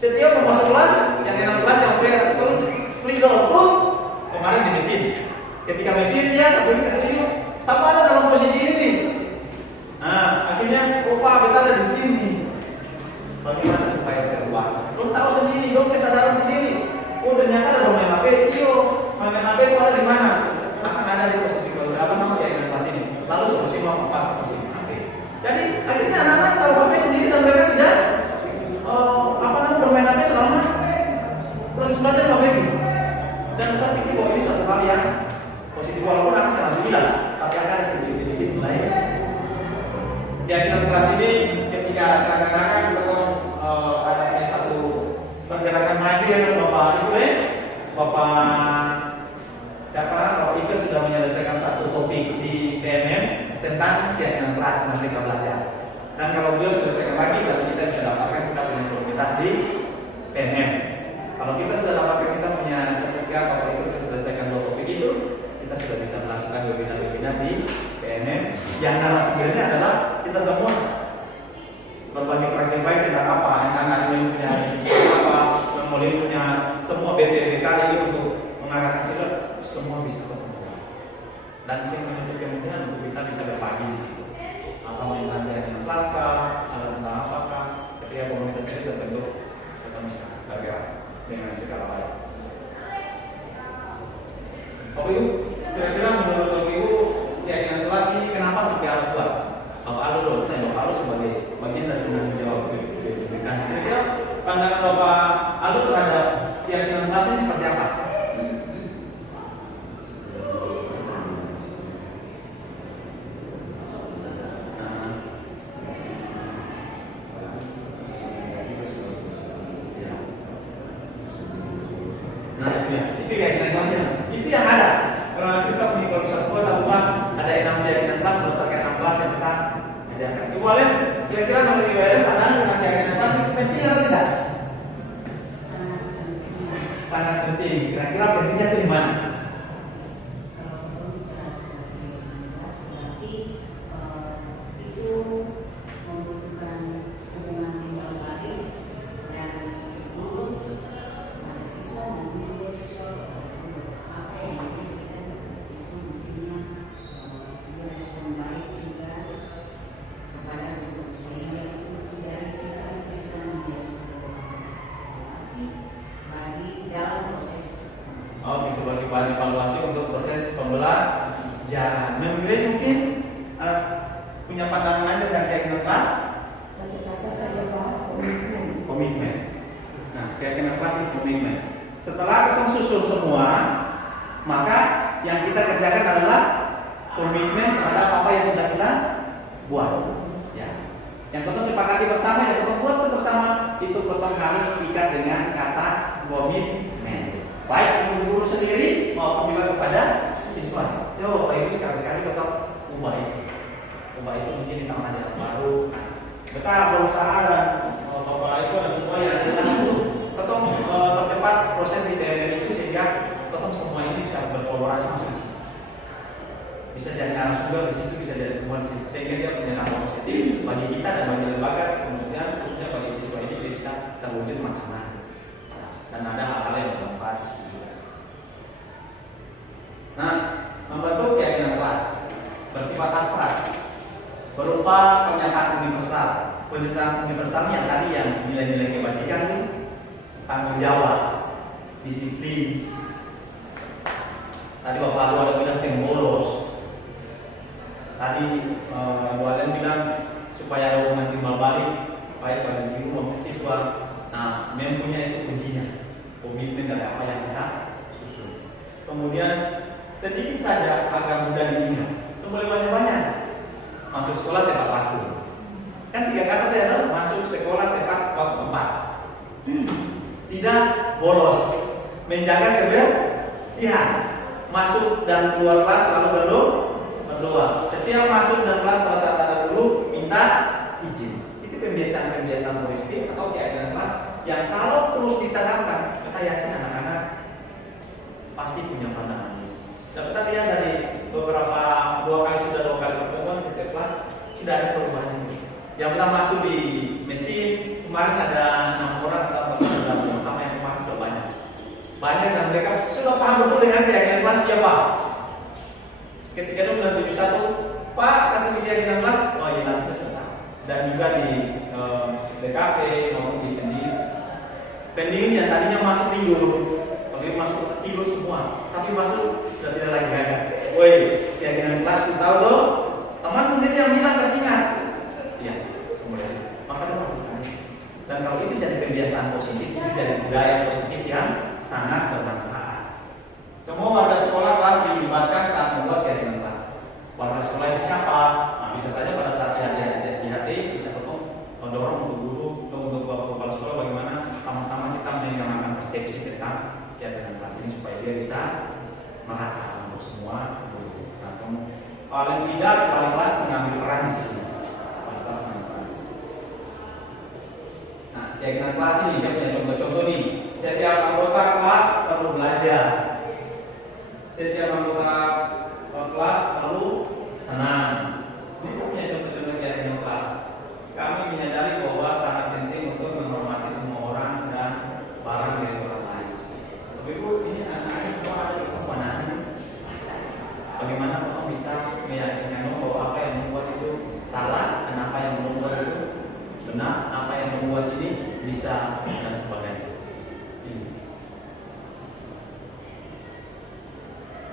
setiap mau masuk kelas, yang dalam kelas yang punya terus klik download kemarin di mesin. Ketika mesin dia tapi setuju, sama ada dalam posisi ini nih. Nah, akhirnya opa kita ada di sini. Bagaimana supaya bisa berubah? Lo tahu sendiri, dong kesadaran sendiri. Oh ternyata ada domain HP, iyo, domain HP itu ada di mana? Akan ada di posisi apa namanya yang kelas ini. Lalu solusi mau apa? Posisi HP. Jadi akhirnya anak-anak tahu HP sendiri dan mereka tidak apa namanya domain HP selama proses belajar HP ini. Dan kita pikir bahwa ini suatu hal yang positif walaupun akan selalu bilang, tapi akan ada sedikit-sedikit mulai. Keyakinan kelas ini ketika kadang-kadang kita ada satu pergerakan maju ya Bapak Ibu Bapak siapa? Bapak Ibu sudah menyelesaikan satu topik di PNM tentang keyakinan kelas Merdeka Belajar. Dan kalau beliau selesaikan lagi berarti kita bisa dapatkan kita punya komunitas di PNM. Kalau kita sudah dapatkan kita punya sertifikat Bapak Ibu selesaikan dua topik itu, kita sudah bisa melakukan webinar-webinar di PNM yang narasumbernya adalah kita semua berbagi praktik baik tentang apa yang anak ini punya apa yang mulai punya semua BPPK ini untuk mengarahkan sila semua bisa ketemu dan sih menutup kemungkinan untuk kita bisa berbagi di situ apa mengenai dengan kelas kah atau tentang apakah ketika komunitas itu terbentuk kita bisa bergerak dengan segala baik. Bapak Ibu, kira-kira menurut Bapak Ibu keyakinan kelas ini kenapa sampai harus buat? Bapak Alu dulu, Bapak Alu sebagai bagian dari penanggung jawab BPPK pandangan Bapak Aldo terhadap keyakinan kelas ini seperti apa? Nah, itu keyakinan kelasnya. Itu yang ada. Kalau kita punya kalau bisa buat ada 6 keyakinan kelas berdasarkan 6 kelas yang kita ajarkan. Ibu kalian kira-kira menurut Ibu Ellen pandangan dengan keyakinan kelas itu penting atau tidak? Sangat penting. Kira-kira pentingnya itu di mana? Oh, bisa bagi bahan evaluasi untuk proses pembelajaran. Memang mungkin punya pandangan lain tentang keyakinan kelas? Satu kata saja Pak, komitmen. Komitmen. Nah, keyakinan kelas itu komitmen. Setelah kita susun semua, maka yang kita kerjakan adalah komitmen terhadap apa yang sudah kita buat. Ya. Yang kita sepakati bersama, yang kita buat bersama itu kita harus ikat dengan kata komitmen. Baik untuk guru sendiri maupun juga kepada siswa. Coba Bapak Ibu sekali-sekali tetap ubah itu. Ubah itu mungkin di taman ajaran baru. Kita berusaha dan Bapak Ibu dan semua yang ada itu tetap percepat proses di PMN itu sehingga tetap semua ini bisa berkolaborasi masing. Bisa jadi narasumber di situ, bisa jadi semua di situ. Sehingga dia punya dampak positif bagi kita dan bagi lembaga, kemudian khususnya bagi siswa ini dia bisa terwujud maksimal. Dan ada hal-hal yang bermanfaat di situ. Nah, membentuk keyakinan kelas bersifat abstrak berupa pernyataan universal. Pernyataan universalnya yang tadi yang nilai-nilai kebajikan itu tanggung jawab, disiplin. Tadi Bapak Aldo ada bilang simbolos. Tadi Bu Alen bilang supaya ada hubungan timbal balik baik bagi guru maupun siswa. Nah, mempunyai itu kuncinya, komitmen dari apa yang kita susun. Kemudian sedikit saja agar mudah diingat. Sebelum banyak-banyak masuk sekolah tepat waktu. Kan 3 kata saya tahu, masuk sekolah tepat waktu 4. Tidak bolos, menjaga kebersihan, masuk dan keluar kelas selalu berdoa. Setiap masuk dan keluar pada saat ada guru minta izin. Itu kebiasaan-kebiasaan positif atau keyakinan kelas yang kalau terus diterapkan, kita yakin anak-anak pasti punya pandangan ini. Dan kita lihat dari beberapa 2 kali pertemuan setiap kelas sudah ada perubahan ini. Yang kita masuk di mesin kemarin ada 6 orang atau 4 orang pertama yang kemarin sudah banyak dan mereka sudah paham betul dengan keyakinan kelas siapa. Ketika itu bulan 71, Pak kasih keyakinan kelas, oh iya sudah. Dan juga di DKV maupun di pendingin yang tadinya masuk tidur, tapi masuk tidur semua, tapi masuk sudah tidak lagi ada. Woi, keyakinan kelas kita tahu tuh, teman sendiri yang bilang kasih ingat. Iya, kemudian maka lakukan. Dan kalau itu jadi kebiasaan positif, itu jadi budaya positif yang sangat bermanfaat. Semua warga sekolah kelas dilibatkan saat membuat keyakinan kelas. Warga sekolah itu siapa? Nah, bisa saja pada saat hati bisa ketemu mendorong untuk guru atau untuk kepala sekolah bagaimana sama-sama kita menyamakan persepsi tentang keyakinan kelas ini supaya dia bisa merata untuk semua guru. Nah, paling tidak kepala kelas mengambil peran di sini. Nah, keyakinan kelas ini dia punya contoh-contoh nih. Setiap anggota kelas perlu belajar. Setiap anggota kelas perlu senang. Ini punya contoh-contoh keyakinan kelas. Kami menyadari bahwa sangat penting untuk menghormati semua orang dan barang dari orang lain. Tapi Bu, ini anak-anak semua ada di kemanaan. Bagaimana kamu bisa meyakinkan bahwa apa yang membuat itu salah dan apa yang membuat itu benar, apa yang membuat ini bisa dan sebagainya. Ini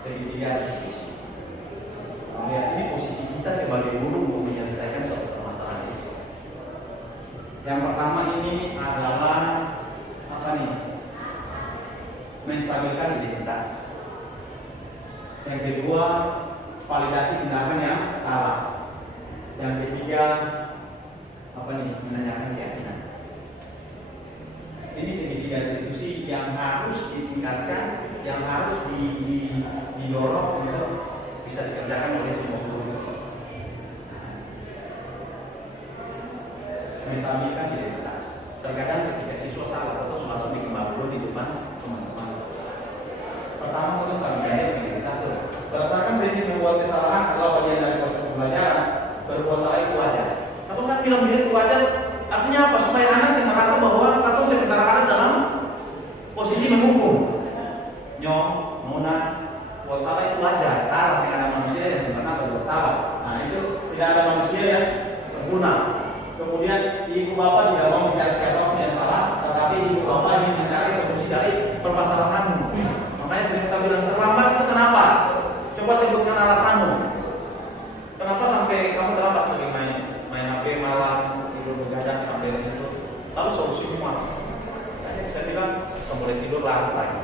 segitiga posisi. Melihat ini posisi kita sebagai guru untuk menyelesaikan suatu permasalahan siswa. Yang pertama ini adalah menstabilkan identitas. Yang kedua, validasi tindakan yang salah. Yang ketiga, menanyakan keyakinan. Ini segitiga institusi yang harus ditingkatkan, yang harus didorong untuk bisa dikerjakan oleh semua guru. Menstabilkan identitas. Terkadang ketika siswa salah atau langsung dikembang dulu di depan teman-teman. Pertama, kita stabilkan identitas. Berdasarkan prinsip membuat kesalahan adalah bagian dari proses pembelajaran. Berbuat salah itu wajar. Atau kan bilang dia itu wajar, artinya apa? Supaya anak sih merasa bahwa atau sementara ada dalam posisi menghukum. Nyong, Mona, buat salah itu wajar. Salah sih ada manusia yang sebenarnya berbuat salah. Nah itu tidak ada manusia yang sempurna. Kemudian ibu bapak tidak mau mencari siapa yang salah, tetapi ibu bapak ingin mencari solusi dari permasalahanmu. Makanya sering kita bilang terlambat itu kenapa? Coba sebutkan alasanmu. Kenapa sampai kamu terlambat? Sering main HP malam, tidur begadang sampai itu. Lalu solusimu apa? Saya bilang boleh tidur larut lagi,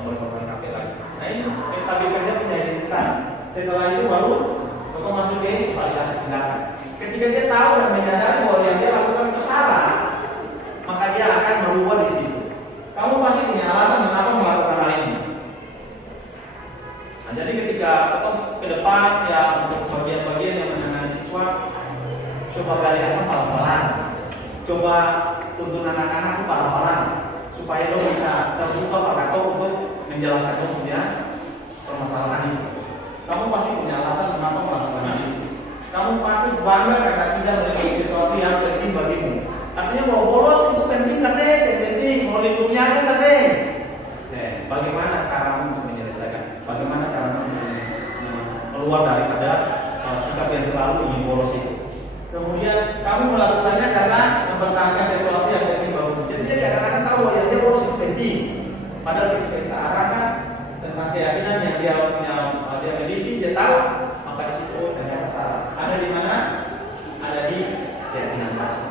boleh main HP lagi. Nah ini menstabilkan dia punya identitas. Setelah itu baru kita masuk ke validasi tindakan. Ketika dia tahu dan menyadari bahwa yang dia lakukan itu salah, maka dia akan berubah di situ. Kamu pasti punya alasan kenapa melakukan hal ini. Nah, jadi ketika ke depan ya untuk bagian-bagian yang menangani siswa, coba galikan pelan-pelan, coba tuntun anak-anak itu pelan-pelan, supaya lo bisa terbuka pada untuk menjelaskan lo punya permasalahan ini. Kamu pasti punya alasan kenapa melakukan hal ini. Kamu pasti bangga karena tidak memiliki sesuatu yang penting bagimu. Artinya mau bolos itu penting nggak sih? Penting, mau lindungi aja nggak sih? Bagaimana cara untuk menyelesaikan? Bagaimana cara keluar daripada sikap yang selalu ingin bolos itu? Kemudian kamu melakukannya karena mempertahankan sesuatu yang penting bagimu. Jadi dia seakan-akan tahu yang dia bolos itu penting. Padahal ketika kita arahkan tentang keyakinan yang dia punya, dia miliki, dia tahu maka di situ ternyata salah. Ada di mana? Ada di keyakinan pasti.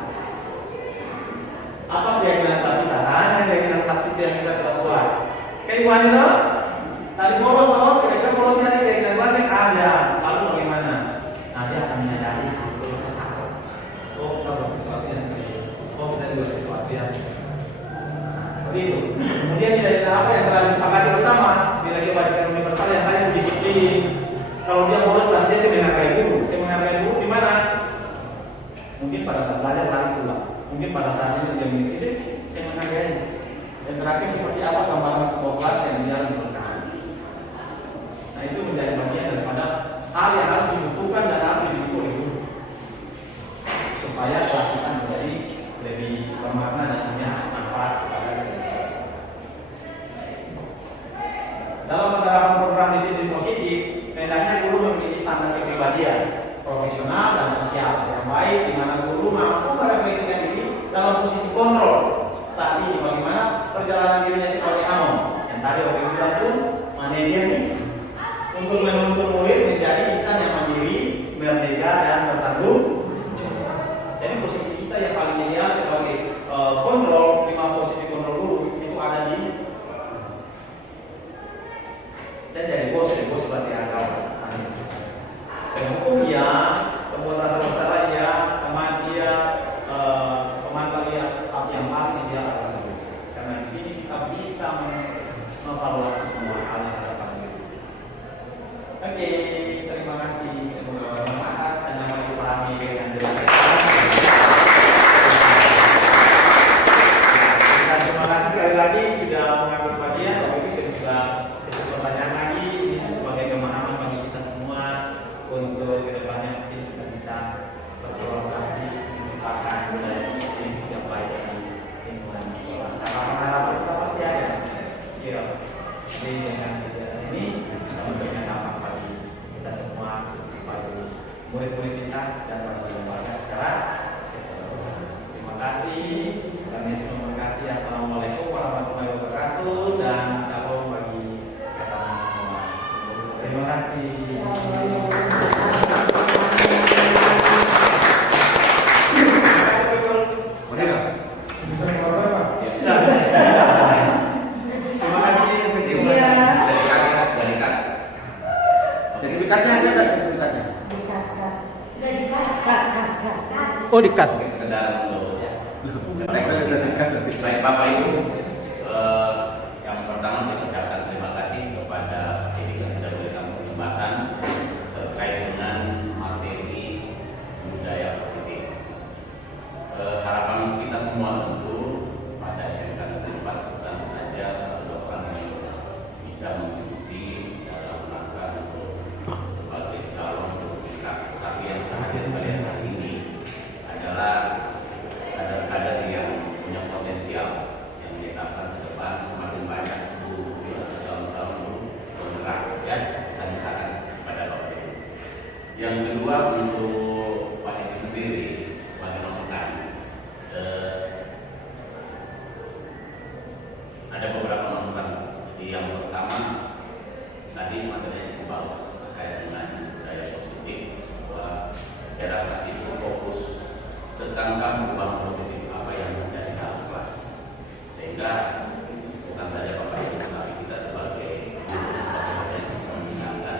Apa keyakinan pasti? Hanya keyakinan pasti yang kita tidak buat. Kayak wanita tadi bolos, kira-kira bolosnya ada keyakinan pasti ada. Lalu bagaimana? Nah dia akan menyadari sebetulnya salah. Oh kita buat sesuatu yang baik. Oh kita buat sesuatu yang seperti itu. Kemudian dari apa yang telah disepakati bersama, bila dia bagian universal yang tadi disiplin. Kalau dia bolos berarti saya menghargai guru. Saya menghargai guru di mana? Mungkin pada saat belajar lari pulang. Mungkin pada saat ini dia mengikuti, saya menghargai. Dan terakhir seperti apa gambaran sebuah kelas yang dia lakukan. Nah itu menjadi bagian daripada hal yang harus dibutuhkan dan harus dibutuhkan oleh guru. Supaya kelas kita menjadi lebih bermakna dan punya manfaat kepada kita. Dalam penerapan program disiplin positif, hendaknya guru memiliki standar kepribadian, profesional dan sosial yang baik, di mana guru mampu merefleksikan diri dalam posisi kontrol. Saat ini bagaimana perjalanan dirinya sebagai amon yang tadi waktu bilang tuh manajer nih untuk menuntun murid menjadi insan yang mandiri, merdeka dan bertanggung. Jadi posisi kita yang paling ideal sebagai kontrol, 5 posisi kontrol guru itu ada di dan jadi bos berarti akal. Hukum ya, pembuat rasa bersalah ya, teman dia, pemantau dia, tapi yang paling ideal adalah guru. Karena di sini kita bisa mengevaluasi semua hal yang ada pada guru. Oke, terima kasih. Semoga bermanfaat dan dapat dipahami dengan jelas. Sertifikatnya ada sertifikatnya. Dikatakan. Sudah dikatakan. Oh dikat. Sekedar untuk Sertifikat. baik Bapak Ibu, yang pertama kita ucapkan terima kasih kepada ini yang sudah memberikan pembahasan terkait dengan materi budaya positif. Harapan kita semua tentu pada SMK Negeri 4 bukan saja satu orang yang bisa mengikuti dalam rangka untuk sebagai calon tingkat, tapi yang sangat sekalian hari ini adalah kader-kader yang punya potensial yang diharapkan ke depan semakin banyak tahun-tahun bergerak ya dan akan pada waktu itu. Yang kedua untuk Pak Edi sendiri sebagai masukan, ada beberapa masukan. Jadi yang pertama tadi materinya cukup bagus terkait dengan budaya positif bahwa daerah itu fokus tekankan perubahan positif apa yang terjadi dalam kelas, sehingga bukan saja Bapak Ibu tapi kita sebagai guru sebagai orang yang mengingatkan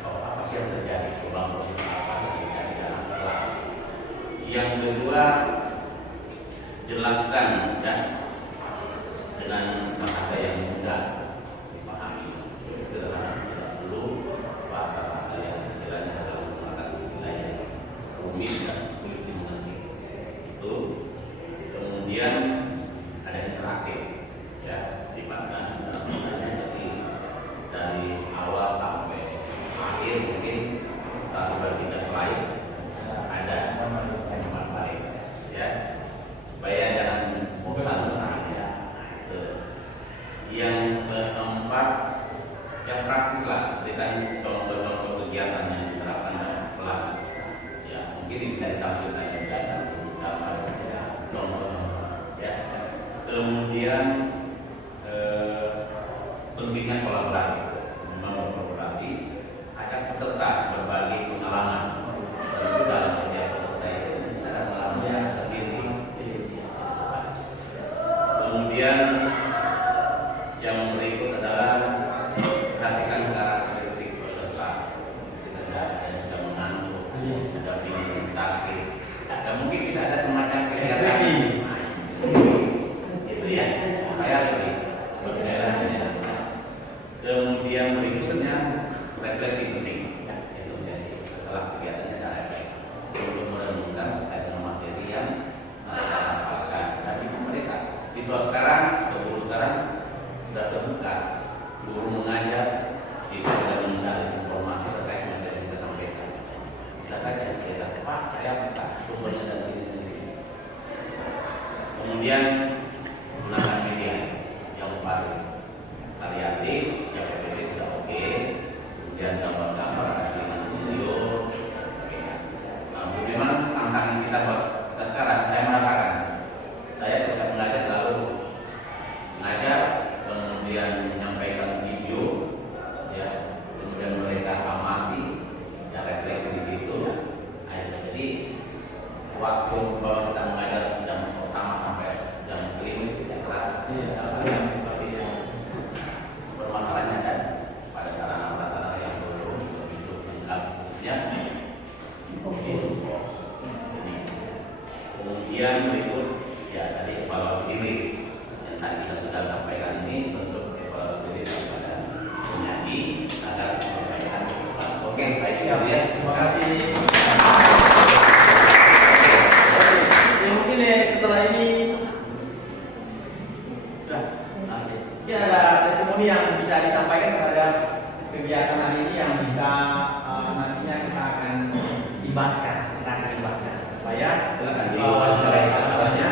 bahwa apa sih yang terjadi, perubahan positif apa yang terjadi dalam kelas. Yang kedua, jelaskan ya dengan bahasa yang mudah dipahami. Itu adalah tidak perlu bahasa-bahasa yang istilahnya adalah menggunakan istilah yang rumit dan sulit dimengerti. Itu kemudian ada interaktif ya sifatnya dari awal sampai akhir mungkin satu bertiga slide ada teman balik ya supaya jangan bosan ya. Yang keempat yang praktis lah, berikan contoh-contoh kegiatan yang diterapkan dalam kelas ya mungkin bisa ditampilkan juga dalam contoh ya. Kemudian pentingnya kolaborasi, memang berkolaborasi, ajak peserta berbagi pengalaman. Tentu dalam setiap peserta itu ada pengalamannya sendiri. Kemudian yang berikut adalah perhatikan karakteristik peserta. Kita yang sudah mengantuk, sudah bingung, sakit, dan mungkin bisa ada semacam kegiatan itu ya, kayak lebih berdaerahnya. Kemudian berikutnya refleksi penting, itu jadi setelah kegiatannya ada refleksi untuk merenungkan terkait dengan materi yang dapatkan. Dan bisa mereka siswa sekarang, guru sekarang sudah terbuka, guru mengajar, siswa sudah mencari informasi terkait materi yang kita sampaikan. Bisa saja kita, Pak, saya minta sumbernya dari sini. Kemudian gunakan media yang paling variatif, yang PPT sudah oke. Kemudian gambar-gambar hasil video. Oke. Memang tantangan kita buat kita sekarang, saya merasakan, saya sudah mengajar selalu mengajar, kemudian menyampaikan video, ya, kemudian mereka amati, ya refleksi di situ. Jadi waktu bahwa kita mengajar jam pertama sampai jam 5 itu tidak terasa. Yang pasti bermasalahnya kan pada sarana-prasarana yang belum begitu lengkap, ya. Kemudian berikut, ya tadi evaluasi diri yang tadi kita sudah sampaikan ini bentuk evaluasi diri daripada penyanyi agar perbaikan. Oke, baik siap ya. Terima kasih. Mungkin ya setelah ini sudah. Mungkin ada testimoni yang bisa disampaikan kepada kegiatan hari ini yang bisa nantinya kita akan ibaskan, supaya Silakan misalnya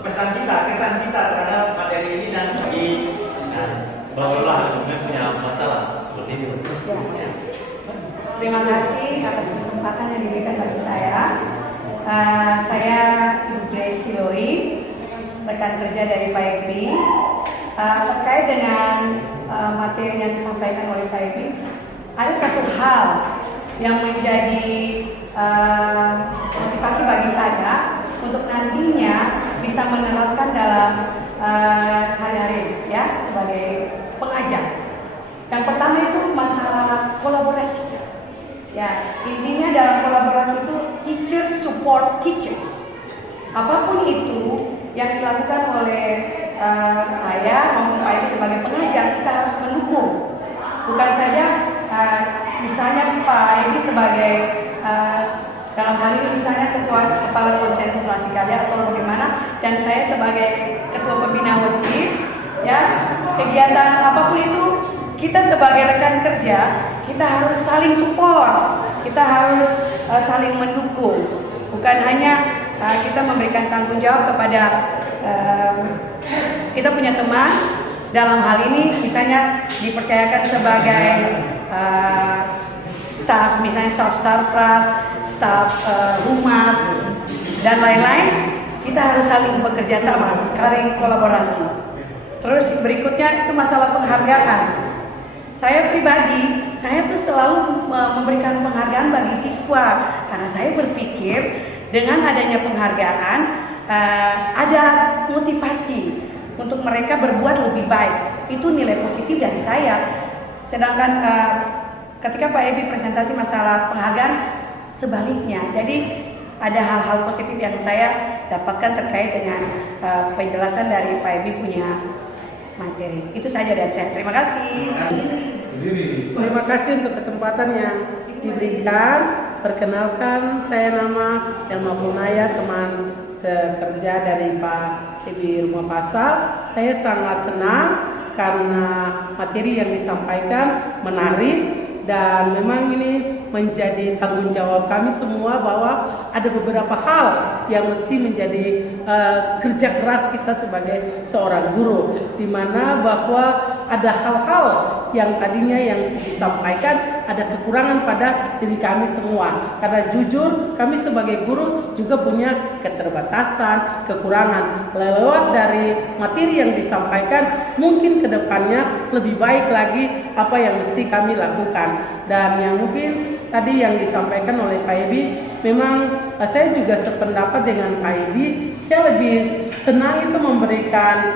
kesan kita terhadap materi ini dan bagi barulah sebenarnya punya masalah seperti itu. Terima kasih atas kesempatan yang diberikan bagi saya. Saya Ibu Grace Siloi, rekan kerja dari Pak Ebi. Terkait dengan materi yang disampaikan oleh Pak Ebi, ada satu hal yang menjadi motivasi bagi saya untuk nantinya bisa menerapkan dalam hari-hari ya sebagai pengajar. Yang pertama itu masalah kolaborasi. support teachers. Apapun itu yang dilakukan oleh saya maupun Pak Ebi sebagai pengajar, kita harus mendukung. Bukan saja misalnya Pak Ebi sebagai dalam hal ini misalnya kepala konsentrasi karya atau bagaimana, dan saya sebagai ketua pembina WOSIP, ya, kegiatan apapun itu kita sebagai rekan kerja kita harus saling support, kita harus saling mendukung. Bukan hanya kita memberikan tanggung jawab kepada kita punya teman dalam hal ini misalnya dipercayakan sebagai staf, misalnya staf staf humas dan lain-lain, kita harus saling bekerja sama, saling kolaborasi. Terus berikutnya itu masalah penghargaan. Saya pribadi, saya tuh selalu memberikan penghargaan bagi siswa karena saya berpikir dengan adanya penghargaan ada motivasi untuk mereka berbuat lebih baik. Itu nilai positif dari saya. Sedangkan ketika Pak Ebi presentasi masalah penghargaan, sebaliknya. Jadi ada hal-hal positif yang saya dapatkan terkait dengan penjelasan dari Pak Ebi punya materi. Itu saja dari saya. Terima kasih. Terima kasih untuk kesempatan yang diberikan. Perkenalkan, saya nama Elma Punaya, teman sekerja dari Pak Ebi Rumah Pasal. Saya sangat senang karena materi yang disampaikan menarik dan memang ini menjadi tanggung jawab kami semua bahwa ada beberapa hal yang mesti menjadi kerja keras kita sebagai seorang guru, di mana bahwa ada hal-hal yang tadinya yang disampaikan ada kekurangan pada diri kami semua, karena jujur kami sebagai guru juga punya keterbatasan, kekurangan. Lewat dari materi yang disampaikan mungkin kedepannya lebih baik lagi apa yang mesti kami lakukan. Dan yang mungkin tadi yang disampaikan oleh Pak Ebi, memang saya juga sependapat dengan Pak Ebi. Saya lebih senang itu memberikan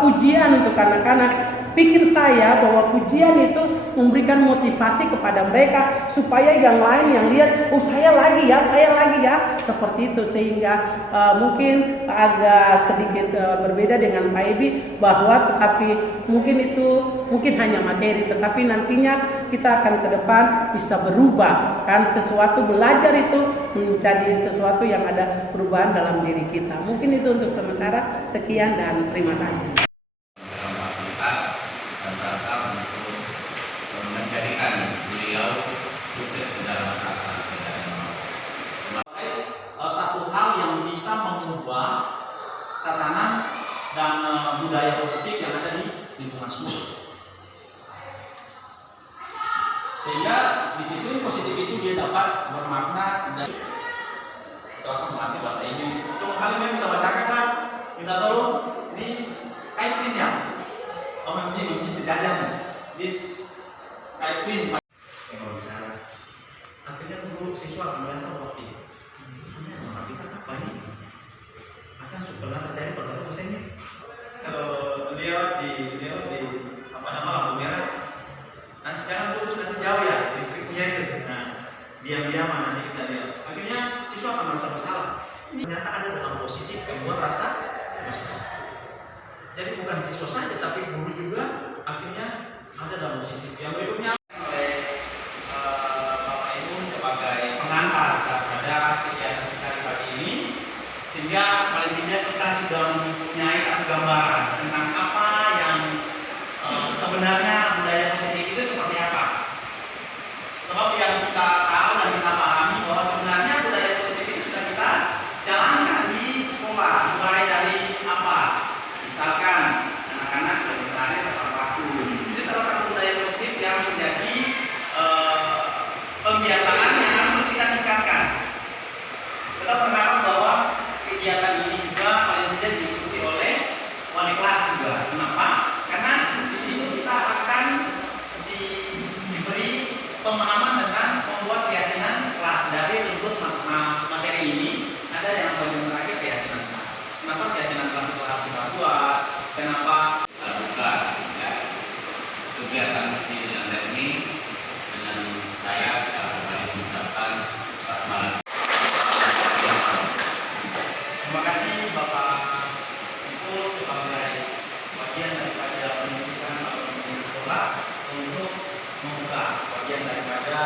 pujian untuk anak-anak. Pikir saya bahwa pujian itu memberikan motivasi kepada mereka supaya yang lain yang lihat, oh saya lagi ya, seperti itu. Sehingga mungkin agak sedikit berbeda dengan Pak Ebi, bahwa tetapi mungkin hanya materi, tetapi nantinya kita akan ke depan bisa berubah, kan sesuatu belajar itu menjadi sesuatu yang ada perubahan dalam diri kita. Mungkin itu untuk sementara. Sekian dan terima kasih. Menjadikan beliau sukses di dalam satu hal yang bisa mengubah tatanan dan budaya positif yang ada di lingkungan sekolah. Sehingga disiplin positif itu dia dapat bermakna dan kita akan masih bahasa Inggris. Cuma kali ini bisa bacakan kan? Minta tolong di kaitin ya. Menji sejajar this kaitin yang berbicara. Akhirnya guru siswa akan merasa bahwa ini kita apa ini? Akan pernah terjadi pada bahasa ini. Kalau lewat di lampu merah, nanti jangan lurus, nanti jauh ya listriknya itu. Nah, diam-diaman nanti kita lihat. Akhirnya siswa akan merasa bersalah. Ternyata ada dalam posisi membuat rasa bersalah. Jadi bukan siswa saja, tapi guru juga akhirnya ada dalam posisi. Yang berikutnya oleh Bapak Ibu sebagai pengantar pada kegiatan kita di pagi ini, sehingga paling tidak kita sudah mempunyai satu gambaran tentang apa yang sebenarnya budaya positif itu seperti apa. Sebab yang kita tahu dan kita pahami bahwa sebenarnya budaya positif itu sudah kita jalankan di sekolah, mulai dari apa? Misalkan anak-anak belajar tepat waktu. Itu salah satu budaya positif yang menjadi pembiasaan yang harus kita tingkatkan. Kita berharap bahwa kegiatan ini juga paling tidak diikuti oleh wali sebagai bagian daripada pendidikan atau pendidikan sekolah untuk membuka bagian daripada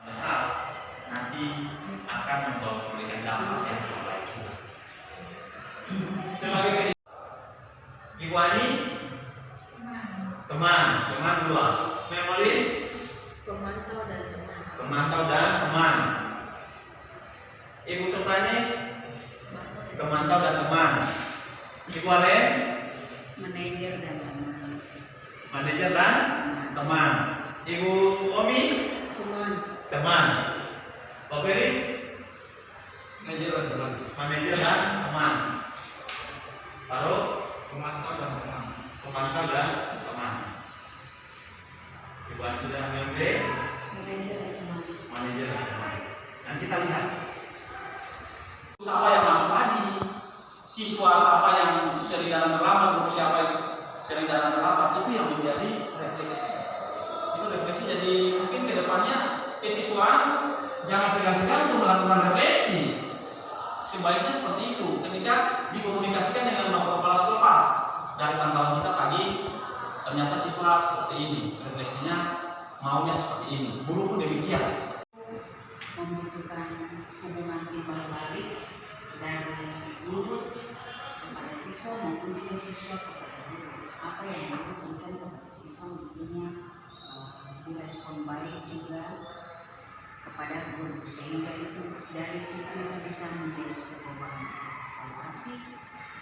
mental nanti akan memberikan dampak yang lebih baik. Sebagai Ibu Ani, teman dua, memori, pemantau dan teman. Ibu Soprani, pemantau dan teman. Ibu Ale, manajer dan teman. Ibu Omi, teman. Pak Ferry, manajer dan teman. Baru pemantau dan teman. Ibu Ani sudah mengambil manajer dan teman. Dan kita lihat siapa yang masuk lagi, siswa siapa yang sering datang terlambat, guru siapa yang sering datang terlambat, itu yang menjadi refleksi. Itu refleksi, jadi mungkin kedepannya kesiswaan jangan segan-segan untuk melakukan refleksi. Sebaiknya seperti itu ketika dikomunikasikan dengan bapak kepala sekolah. Dari pantauan kita pagi ternyata siswa seperti ini, refleksinya maunya seperti ini, guru pun demikian. Membutuhkan hubungan timbal balik dari guru kepada siswa maupun juga siswa kepada guru. Apa yang dibutuhkan kepada siswa mestinya direspon baik juga kepada guru, sehingga itu dari situ kita bisa menjadi sebuah evaluasi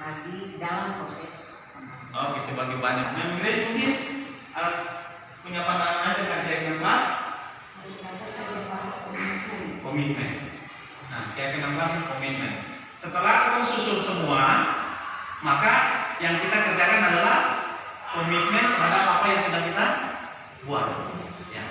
bagi dalam proses. Oke, sebagai banyak yang Grace mungkin punya pandangan terkait dengan kelas komitmen. Nah, keyakinan kelas komitmen. Setelah kita susun semua, maka yang kita kerjakan adalah komitmen terhadap apa yang sudah kita buat. Ya.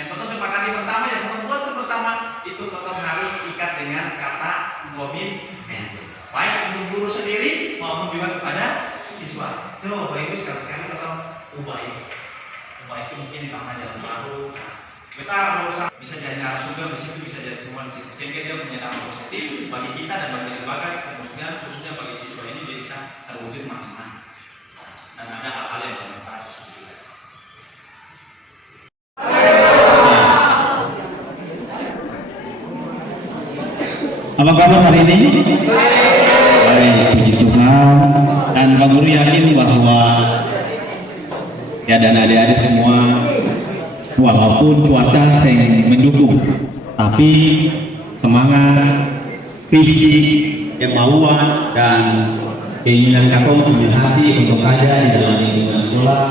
Yang tentu sepakati bersama, yang kita buat bersama itu tetap harus ikat dengan kata komitmen. Baik untuk guru sendiri maupun juga kepada siswa. Coba Bapak Ibu sekali-sekali tetap ubah itu mungkin ditambah jalan baru. Kita berusaha bisa jadi narasumber di situ, bisa jadi semua di situ, sehingga dia punya dampak positif bagi kita dan bagi lembaga, kemudian khususnya bagi siswa ini dia bisa terwujud maksimal dan ada hal-hal yang bermanfaat. Apa kabar hari ini? Baik, puji Tuhan. Dan Pak Guru yakin bahwa ya dan adik-adik semua, walaupun cuaca sering mendukung, tapi semangat, visi, kemauan dan keinginan kakak punya hati untuk ada di dalam lingkungan sekolah,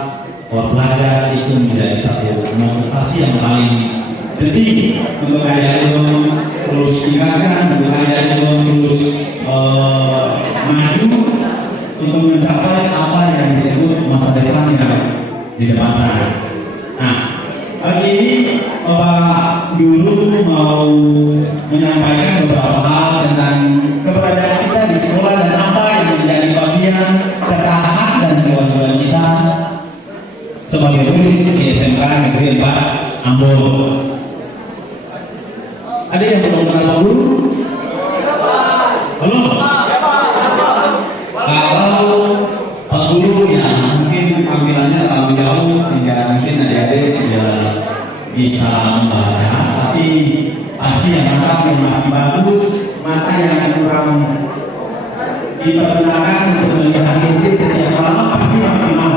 belajar itu menjadi satu motivasi yang paling penting untuk adik-adik terus tingkatkan, untuk adik-adik terus maju untuk mencapai apa yang disebut masa depan yang di depan sana. Nah, pagi ini Bapak Guru mau menyampaikan beberapa hal tentang keberadaan kita di sekolah dan apa yang menjadi bagian serta hak dan kewajiban kita sebagai murid di SMK Negeri 4 Ambon. Ada yang belum kenal Pak Guru? Belum? Kalau Pak Guru ya mungkin panggilannya terlalu jauh sehingga mungkin adik-adik tidak bisa membaca, tapi pasti yang mata yang masih bagus, mata yang kurang dipergunakan untuk melihat gadget setiap malam pasti maksimal.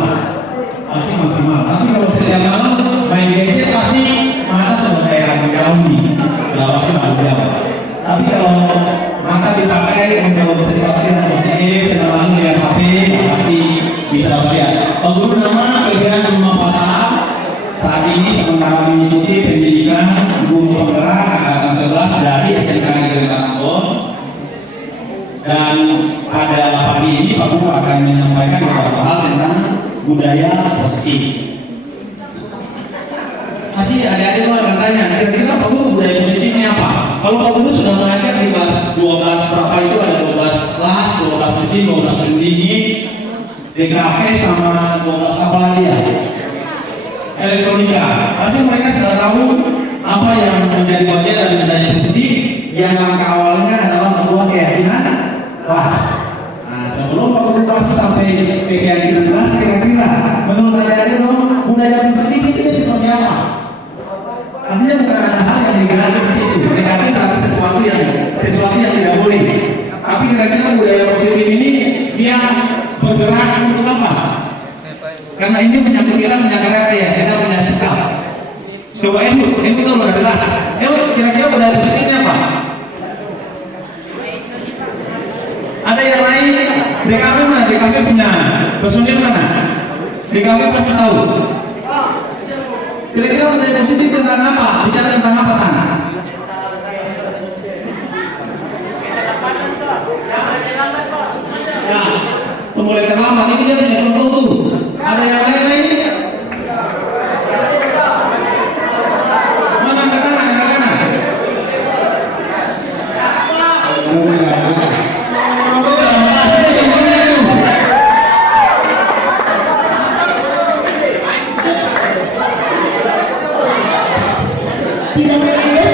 Tapi kalau setiap malam main gadget pasti mata sudah kayak jauh nih, pasti baru jauh. Tapi kalau mata dipakai untuk sesuatu yang positif, selalu lihat HP, pasti bisa baca. Pak Guru nama kegiatan rumah pasar saat ini sementara mengikuti pendidikan guru penggerak angkatan 11 dari SMK Negeri 4 Ambon. Dan pada pagi ini Pak Guru akan menyampaikan beberapa hal tentang budaya positif. Masih adik-adik mau bertanya, kira-kira Pak Guru budaya positif ini apa? Kalau Pak Guru sudah mengajar di kelas 12 berapa itu ada 12 kelas, 12 mesin, 12 pendingin, DKP sama 12 apa lagi ya? Elektronika. Pasti mereka sudah tahu apa yang menjadi bagian dari budaya positif yang langkah awalnya adalah membuat keyakinan kelas. Nah, sebelum Pak Guru masuk sampai ke keyakinan kelas, kira-kira menurut ayah itu budaya positif itu seperti apa? Artinya bukan ada hal yang negatif di situ. Negatif berarti sesuatu yang tidak boleh. Tapi kira-kira budaya positif ini dia bergerak untuk apa? Karena ini menyangkut kita punya karakter, kita punya sikap. Coba itu tahu adalah, kira-kira budaya positifnya apa? Ada yang lain? DKP mana? DKP punya personil mana? DKP pasti tahu. Kira-kira budaya positif tentang apa? Bicara tentang apa tanah? Ya, mulai terlambat ini dia punya contoh tuh. Ada yang lain lagi? Mana angkat tangan? Tidak berenergi.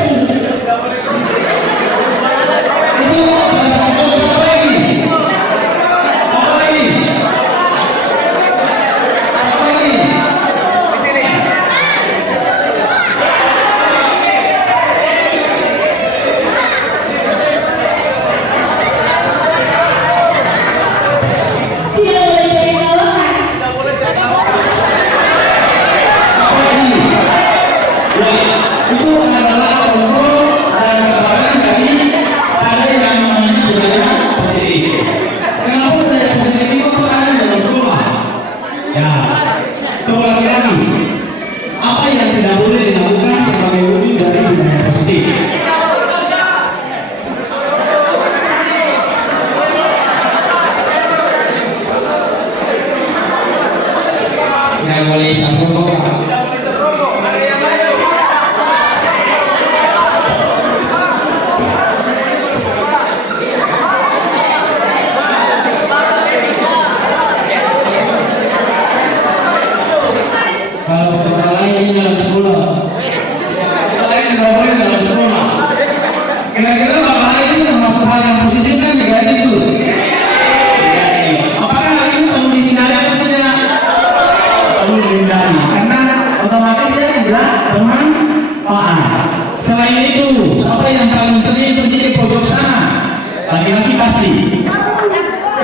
Laki-laki pasti.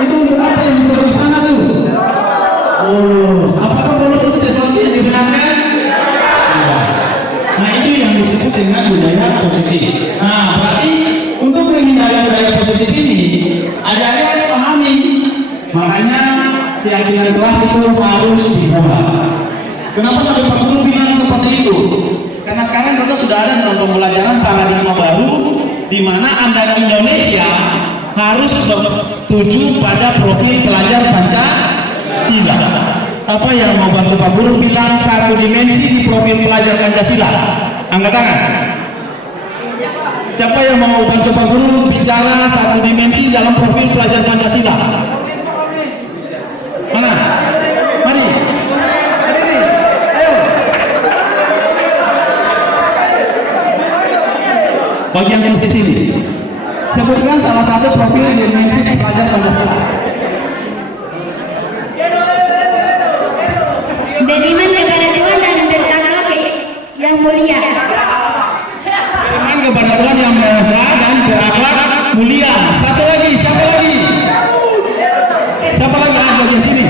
Itu apa yang di sana tuh? Polos. Apakah polos itu sesuatu yang dibenarkan? Nah itu yang disebut dengan budaya positif. Nah berarti untuk menghindari budaya positif ini ada yang pahami. Makanya keyakinan kelas itu harus dibuat. Kenapa sampai Pak Guru bilang seperti itu? Karena sekarang kita sudah ada dalam pembelajaran paradigma baru di mana Anda Indonesia harus setuju pada profil pelajar Pancasila. Apa yang mau bantu Pak Guru bilang satu dimensi di profil pelajar Pancasila? Angkat tangan. Siapa yang mau bantu Pak Guru bicara satu dimensi dalam profil pelajar Pancasila? Mana? Mari. Ayo. Bagian kursi sini. Sebutkan salah satu profil dimensi pelajar Pancasila. Beriman kepada Tuhan dan bertakwa yang mulia. Beriman kepada Tuhan yang Maha Esa dan berakhlak mulia. Satu lagi, siapa lagi? Siapa lagi? Ada di sini.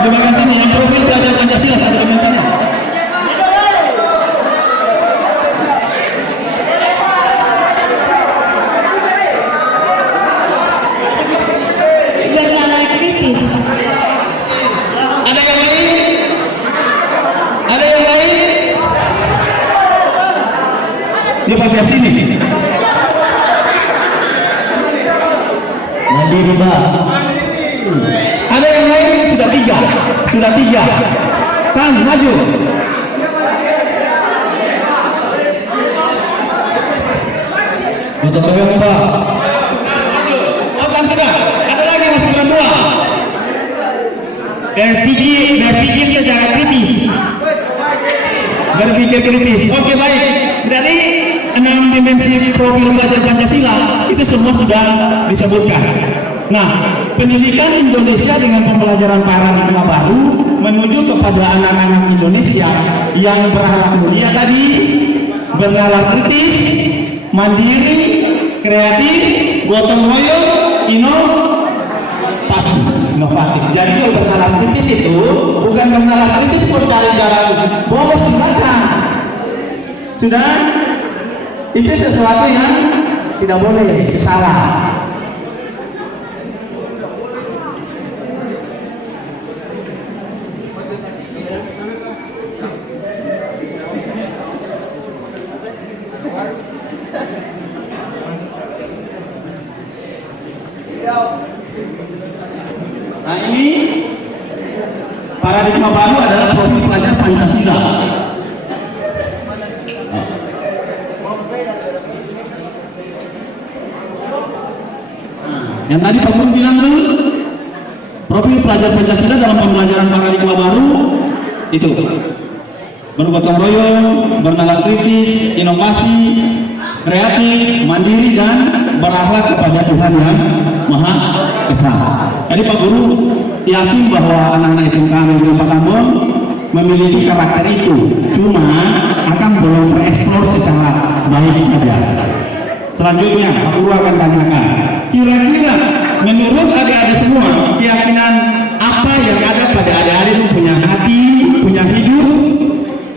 Di bagian sini yang profil pelajar Pancasila satu dimensinya. Bernalar kritis. Ada yang lain? Ada yang lain? Di bagian sini. Mandiri, Pak. Ada yang lain? Sudah tiga. Sudah tiga. Kan, maju. Untuk pegang, Pak. Oh, kan sudah. Ada lagi masih kurang dua. Berpikir secara kritis. Berpikir kritis. Oke, baik. Dari 6 dimensi profil pelajar Pancasila itu semua sudah disebutkan. Nah, pendidikan Indonesia dengan pembelajaran paradigma baru menuju kepada anak-anak Indonesia yang berakhlak mulia tadi, bernalar kritis, mandiri, kreatif, gotong royong, inovatif. Jadi kalau bernalar kritis itu bukan bernalar kritis untuk cari jalan bolos di belakang. Sudah? Itu sesuatu yang tidak boleh, salah. Nah, ini paradigma baru adalah profil pelajar Pancasila. Yang tadi Pak Guru bilang tuh profil pelajar Pancasila dalam pembelajaran paradigma baru itu bergotong royong, bernalar kritis, inovasi, kreatif, mandiri, dan berakhlak kepada Tuhan yang Maha Esa. Tadi Pak Guru yakin bahwa anak-anak SMK Negeri Patambon memiliki karakter itu, cuma akan belum tereksplor secara baik saja. Selanjutnya Pak Guru akan tanyakan, kira-kira menurut adik-adik semua keyakinan apa yang ada pada adik-adik yang punya hati, punya hidup?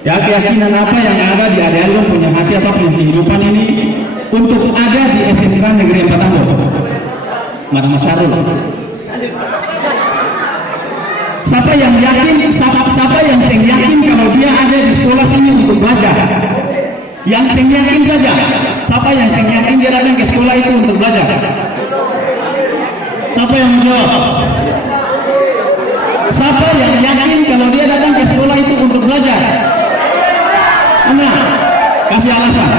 Ya, keyakinan apa yang ada di adik-adik yang punya hati atau punya kehidupan ini untuk ada di SMK Negeri Patambon? Madam Syarul. Siapa yang yakin? Siapa yang yakin kalau dia ada di sekolah sini untuk belajar? Yang yakin saja. Siapa yang yakin dia datang ke sekolah itu untuk belajar? Siapa yang menjawab? Siapa yang yakin kalau dia datang ke sekolah itu untuk belajar? Mana? Kasih alasan.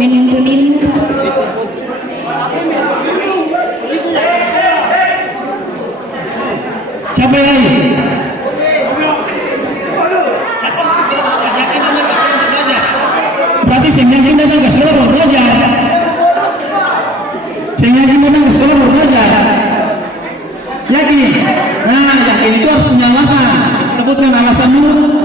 Menuntut ilmu. Siapa yang lain? Berarti saya yakin datang ke sekolah untuk belajar. Saya yakin datang ke sekolah untuk belajar. Yakin? Nah, yakin itu harus punya alasan. Sebutkan alasanmu.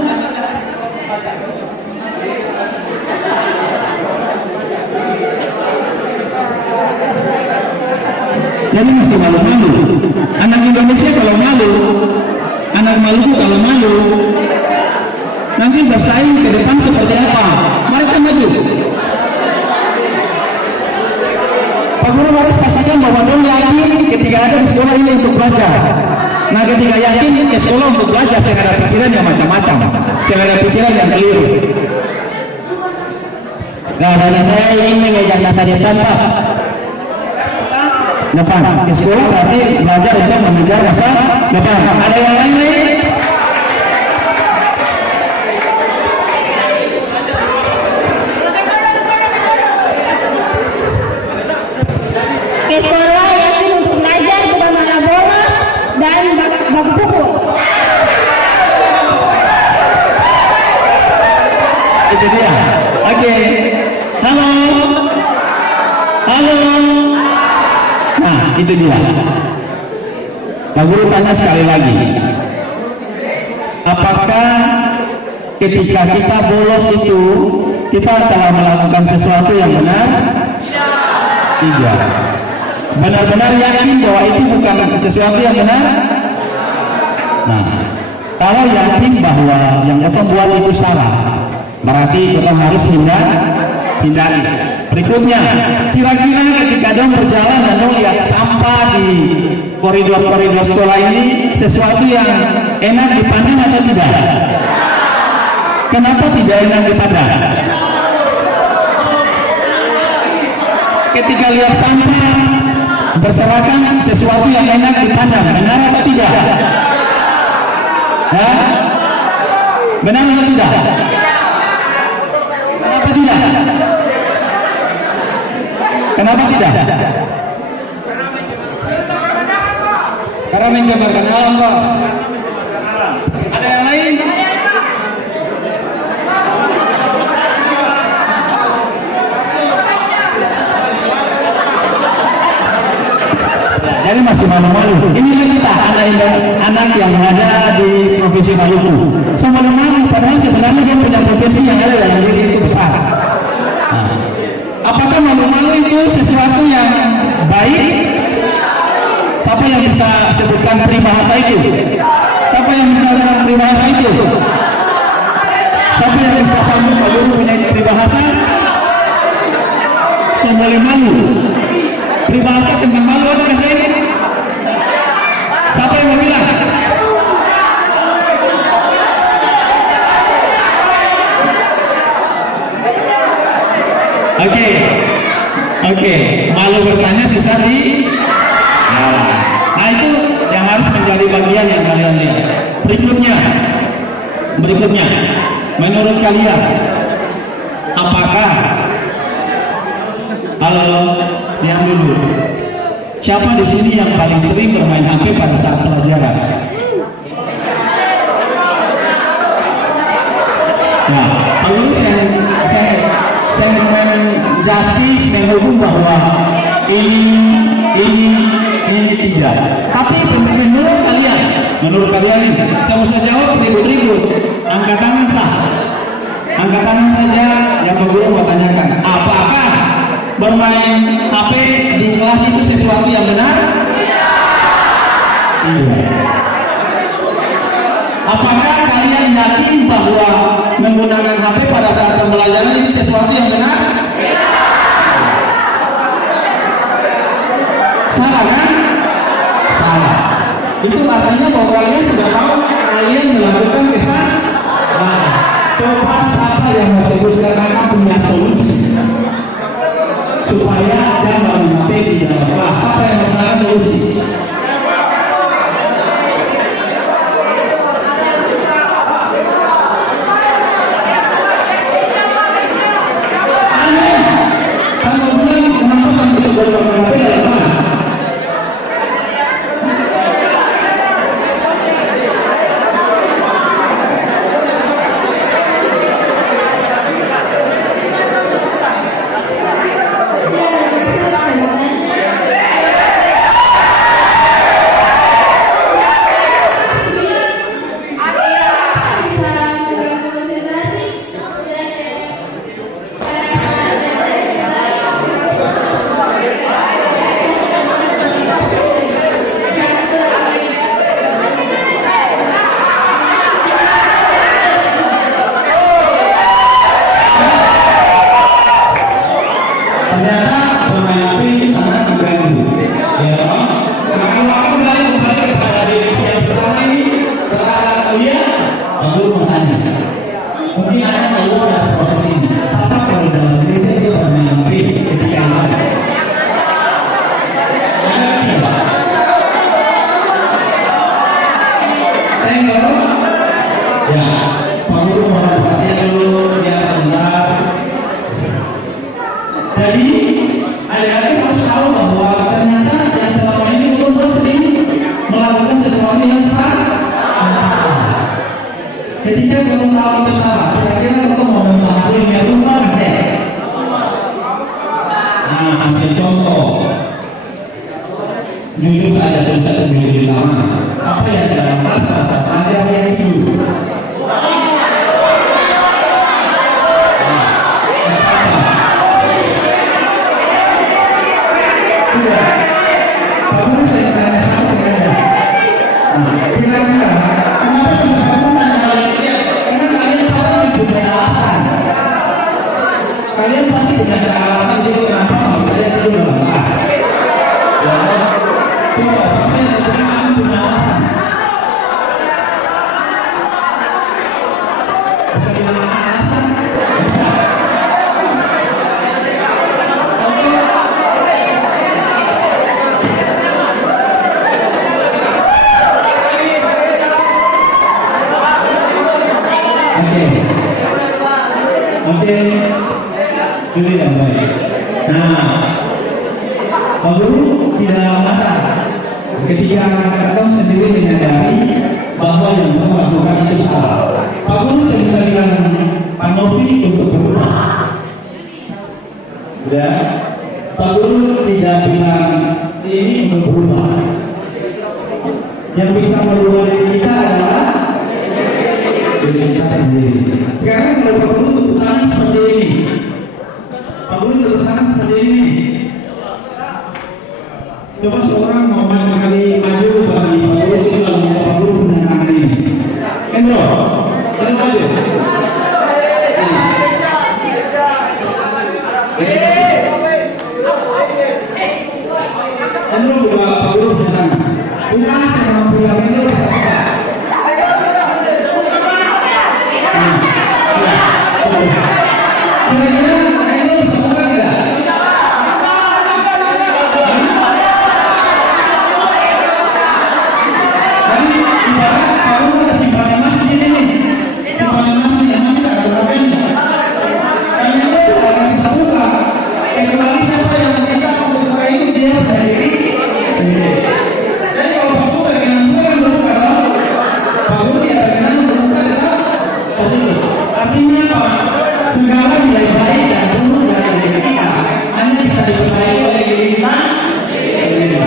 Jadi masih malu-malu. Anak Indonesia kalau malu, anak Maluku kalau malu, nanti bersaing ke depan seperti apa? Mereka maju. Pak Guru harus pastikan bahwa dia yakin ketika ada di sekolah ini untuk belajar. Nah, ketika yakin ke sekolah untuk belajar, saya ada pikiran yang macam-macam. Saya ada pikiran yang keliru. Nah, dari saya ingin mengejak masa depan, Pak. Depan ke sekolah berarti belajar untuk mengejar masa depan. Ada yang lain? Ke sekolah yakin untuk belajar bukan malah bolos dan baku pukul. Itu dia. Oke. Halo. Halo. Nah, itu dia. Pak Guru tanya sekali lagi. Apakah ketika kita bolos itu kita telah melakukan sesuatu yang benar? Tidak. Benar-benar yakin bahwa itu bukan sesuatu yang benar? Nah, kalau yakin bahwa yang kita buat itu salah, berarti kita harus hindari. Berikutnya, kira-kira ketika dong berjalan dan dong lihat sampah di koridor-koridor sekolah ini sesuatu yang enak dipandang atau tidak? Kenapa tidak enak dipandang? Ketika lihat sampah berserakan sesuatu yang enak dipandang, benar atau tidak? Ya? Benar atau tidak? Kenapa tidak? Kenapa tidak? Karena menjabarkan alam, Pak. inilah kita anak yang ada di Provinsi Maluku. So malu-malu, padahal sebenarnya dia punya potensi yang ada dalam diri itu besar. Nah, apakah malu-malu itu sesuatu yang baik? Siapa yang bisa sebutkan peribahasa itu? Siapa yang bisa sebutkan peribahasa itu? Siapa yang bisa sambung malu punya peribahasa? So malu-malu. Peribahasa tentang malu ada nggak sih? Siapa yang mau bilang? Oke, malu bertanya sisa di. Nah itu yang harus menjadi bagian yang kalian lihat. Berikutnya, menurut kalian, apakah kalau yang dulu, siapa di sini yang paling sering bermain HP pada saat pelajaran? Nah, kalau saya justice menghukum bahwa ini tidak. Tapi menurut kalian ini, saya usah jawab ribut-ribut. Angkat tangan sah. Angkat tangan saja yang berguru mau tanyakan. Apakah bermain HP di kelas itu sesuatu yang benar? Iya. Apakah kalian yakin bahwa menggunakan HP pada saat pembelajaran ini sesuatu yang benar? Salah kan? Salah. Itu artinya bahwa kalian sudah tahu kalian melakukan kesalahan. Nah, coba siapa yang mau sebutkan nama punya solusi supaya jangan HP di dalam kelas. Siapa yang mencari solusi? Jadi adik-adik harus tahu bahwa ternyata yang selama ini itu sering melakukan sesuatu yang salah. Ketika kamu tahu itu salah, kira-kira kamu mau mempengaruhinya lupa nggak sih? Nah, ambil contoh. Jujur saja susah sendiri di lama. Apa yang dalam rasa ada yang itu? Kalian pasti punya alasan itu kenapa sampai saya tidur dalam kelas. Coba sampai kalian punya alasan. Bisa bilang alasan? Bisa. Oke. Ini yang baik. Nah, lalu tidak masalah ketika Kakak sendiri menyadari bahwa yang kamu lakukan itu salah. Pak Guru saya bisa bilang Pak Novi untuk berubah. Ya, Pak Guru tidak bilang ini untuk berubah. Yang bisa merubah diri kita adalah diri kita sendiri. Sekarang kalau Pak Guru tepuk tangan seperti ini. Pak Guru tepuk tangan seperti ini. Coba seorang mau kali maju bagi Pak Guru, kalau mau Pak Guru punya tangan ini. Endro, kita maju. Endro buka Pak Guru punya tangan. Bukan yang punya Endro bisa buka. Kira-kira Endro bisa buka tidak? Artinya apa? Segala nilai baik dan buruk dari diri kita hanya bisa diperbaiki oleh diri kita sendiri.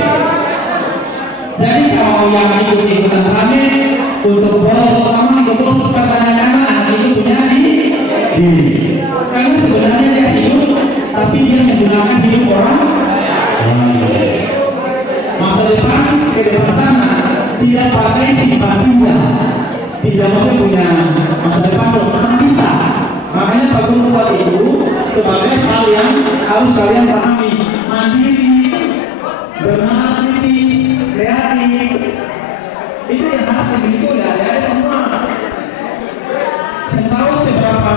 Jadi kalau yang ikut-ikutan rame untuk bolos pertama ikut pertanyakan anak itu punya diri. Karena sebenarnya dia hidup, tapi dia menggunakan hidup orang. Masa depan ke depan sana tidak pakai sifat tidak maksudnya punya masa depan belum bisa. Makanya Pak Guru buat itu sebagai hal yang harus kalian pahami. Mandiri, bernalar kritis, kreatif, itu yang harus dimiliki oleh adik-adik semua. Saya tahu seberapa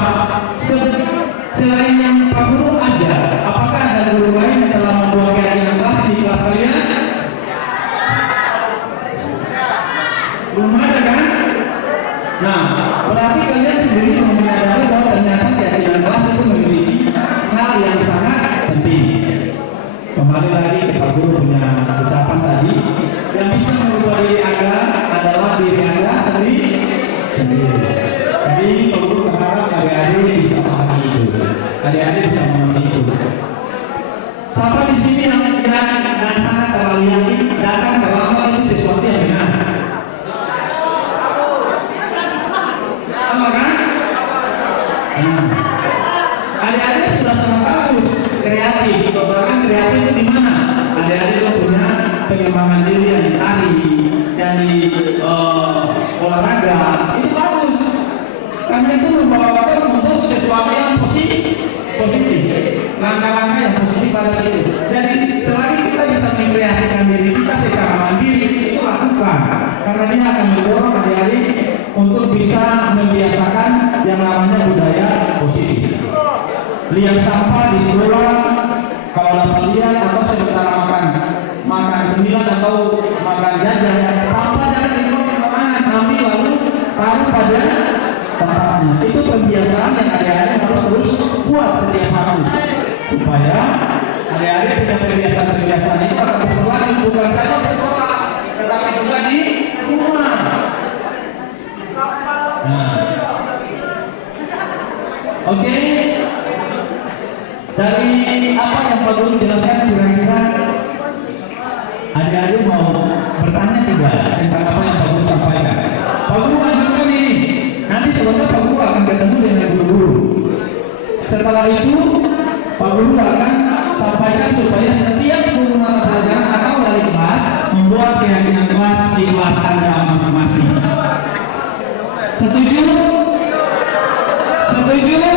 selain yang Pak Guru ajar, apakah ada guru lain yang telah membuat keyakinan kelas di kelas kalian? Belum ada kan? Nah, berarti kalian sendiri menyadari bahwa ternyata keyakinan kelas itu memiliki hal yang sangat penting. Kembali lagi ke Pak Guru punya ucapan tadi, yang bisa merubah diri Anda adalah diri Anda sendiri. Jadi Pak Guru berharap adik-adik bisa memahami itu. Adik-adik bisa memahami itu. Siapa di sini yang tidak dan sangat terlalu yakin datang terlambat itu sesuatu yang benar? Adik-adik sudah sangat bagus kreatif. Bahkan kreatif itu di mana? Adik-adik itu punya pengembangan diri yang di tari, yang di olahraga, itu bagus. Karena itu membawa kita untuk sesuatu yang positif, langkah-langkah yang positif pada situ. Jadi selagi kita bisa mengkreasikan diri kita secara mandiri, itu lakukan. Karena dia akan mendorong adik-adik untuk bisa membiasakan yang namanya budaya positif. Lihat sampah di sekolah, kalau dapat lihat atau sementara makan cemilan atau makan jajan, sampah jangan dibuang sembarangan, ambil lalu taruh pada tempatnya. Itu pembiasaan yang adik-adik harus terus buat setiap hari supaya adik-adik punya kebiasaan-kebiasaan itu akan berlanjut bukan saja di sekolah, tetapi juga di rumah. Nah, oke. Dari apa yang Pak Guru jelaskan kira-kira adik-adik mau bertanya tidak tentang apa yang Pak Guru sampaikan? Pak Guru lanjutkan ini. Nanti sebentar Pak Guru akan ketemu dengan guru-guru. Setelah itu Pak Guru akan sampaikan supaya setiap guru mata pelajaran atau wali kelas membuat keyakinan kelas di kelas Anda masing-masing. Setuju? Setuju?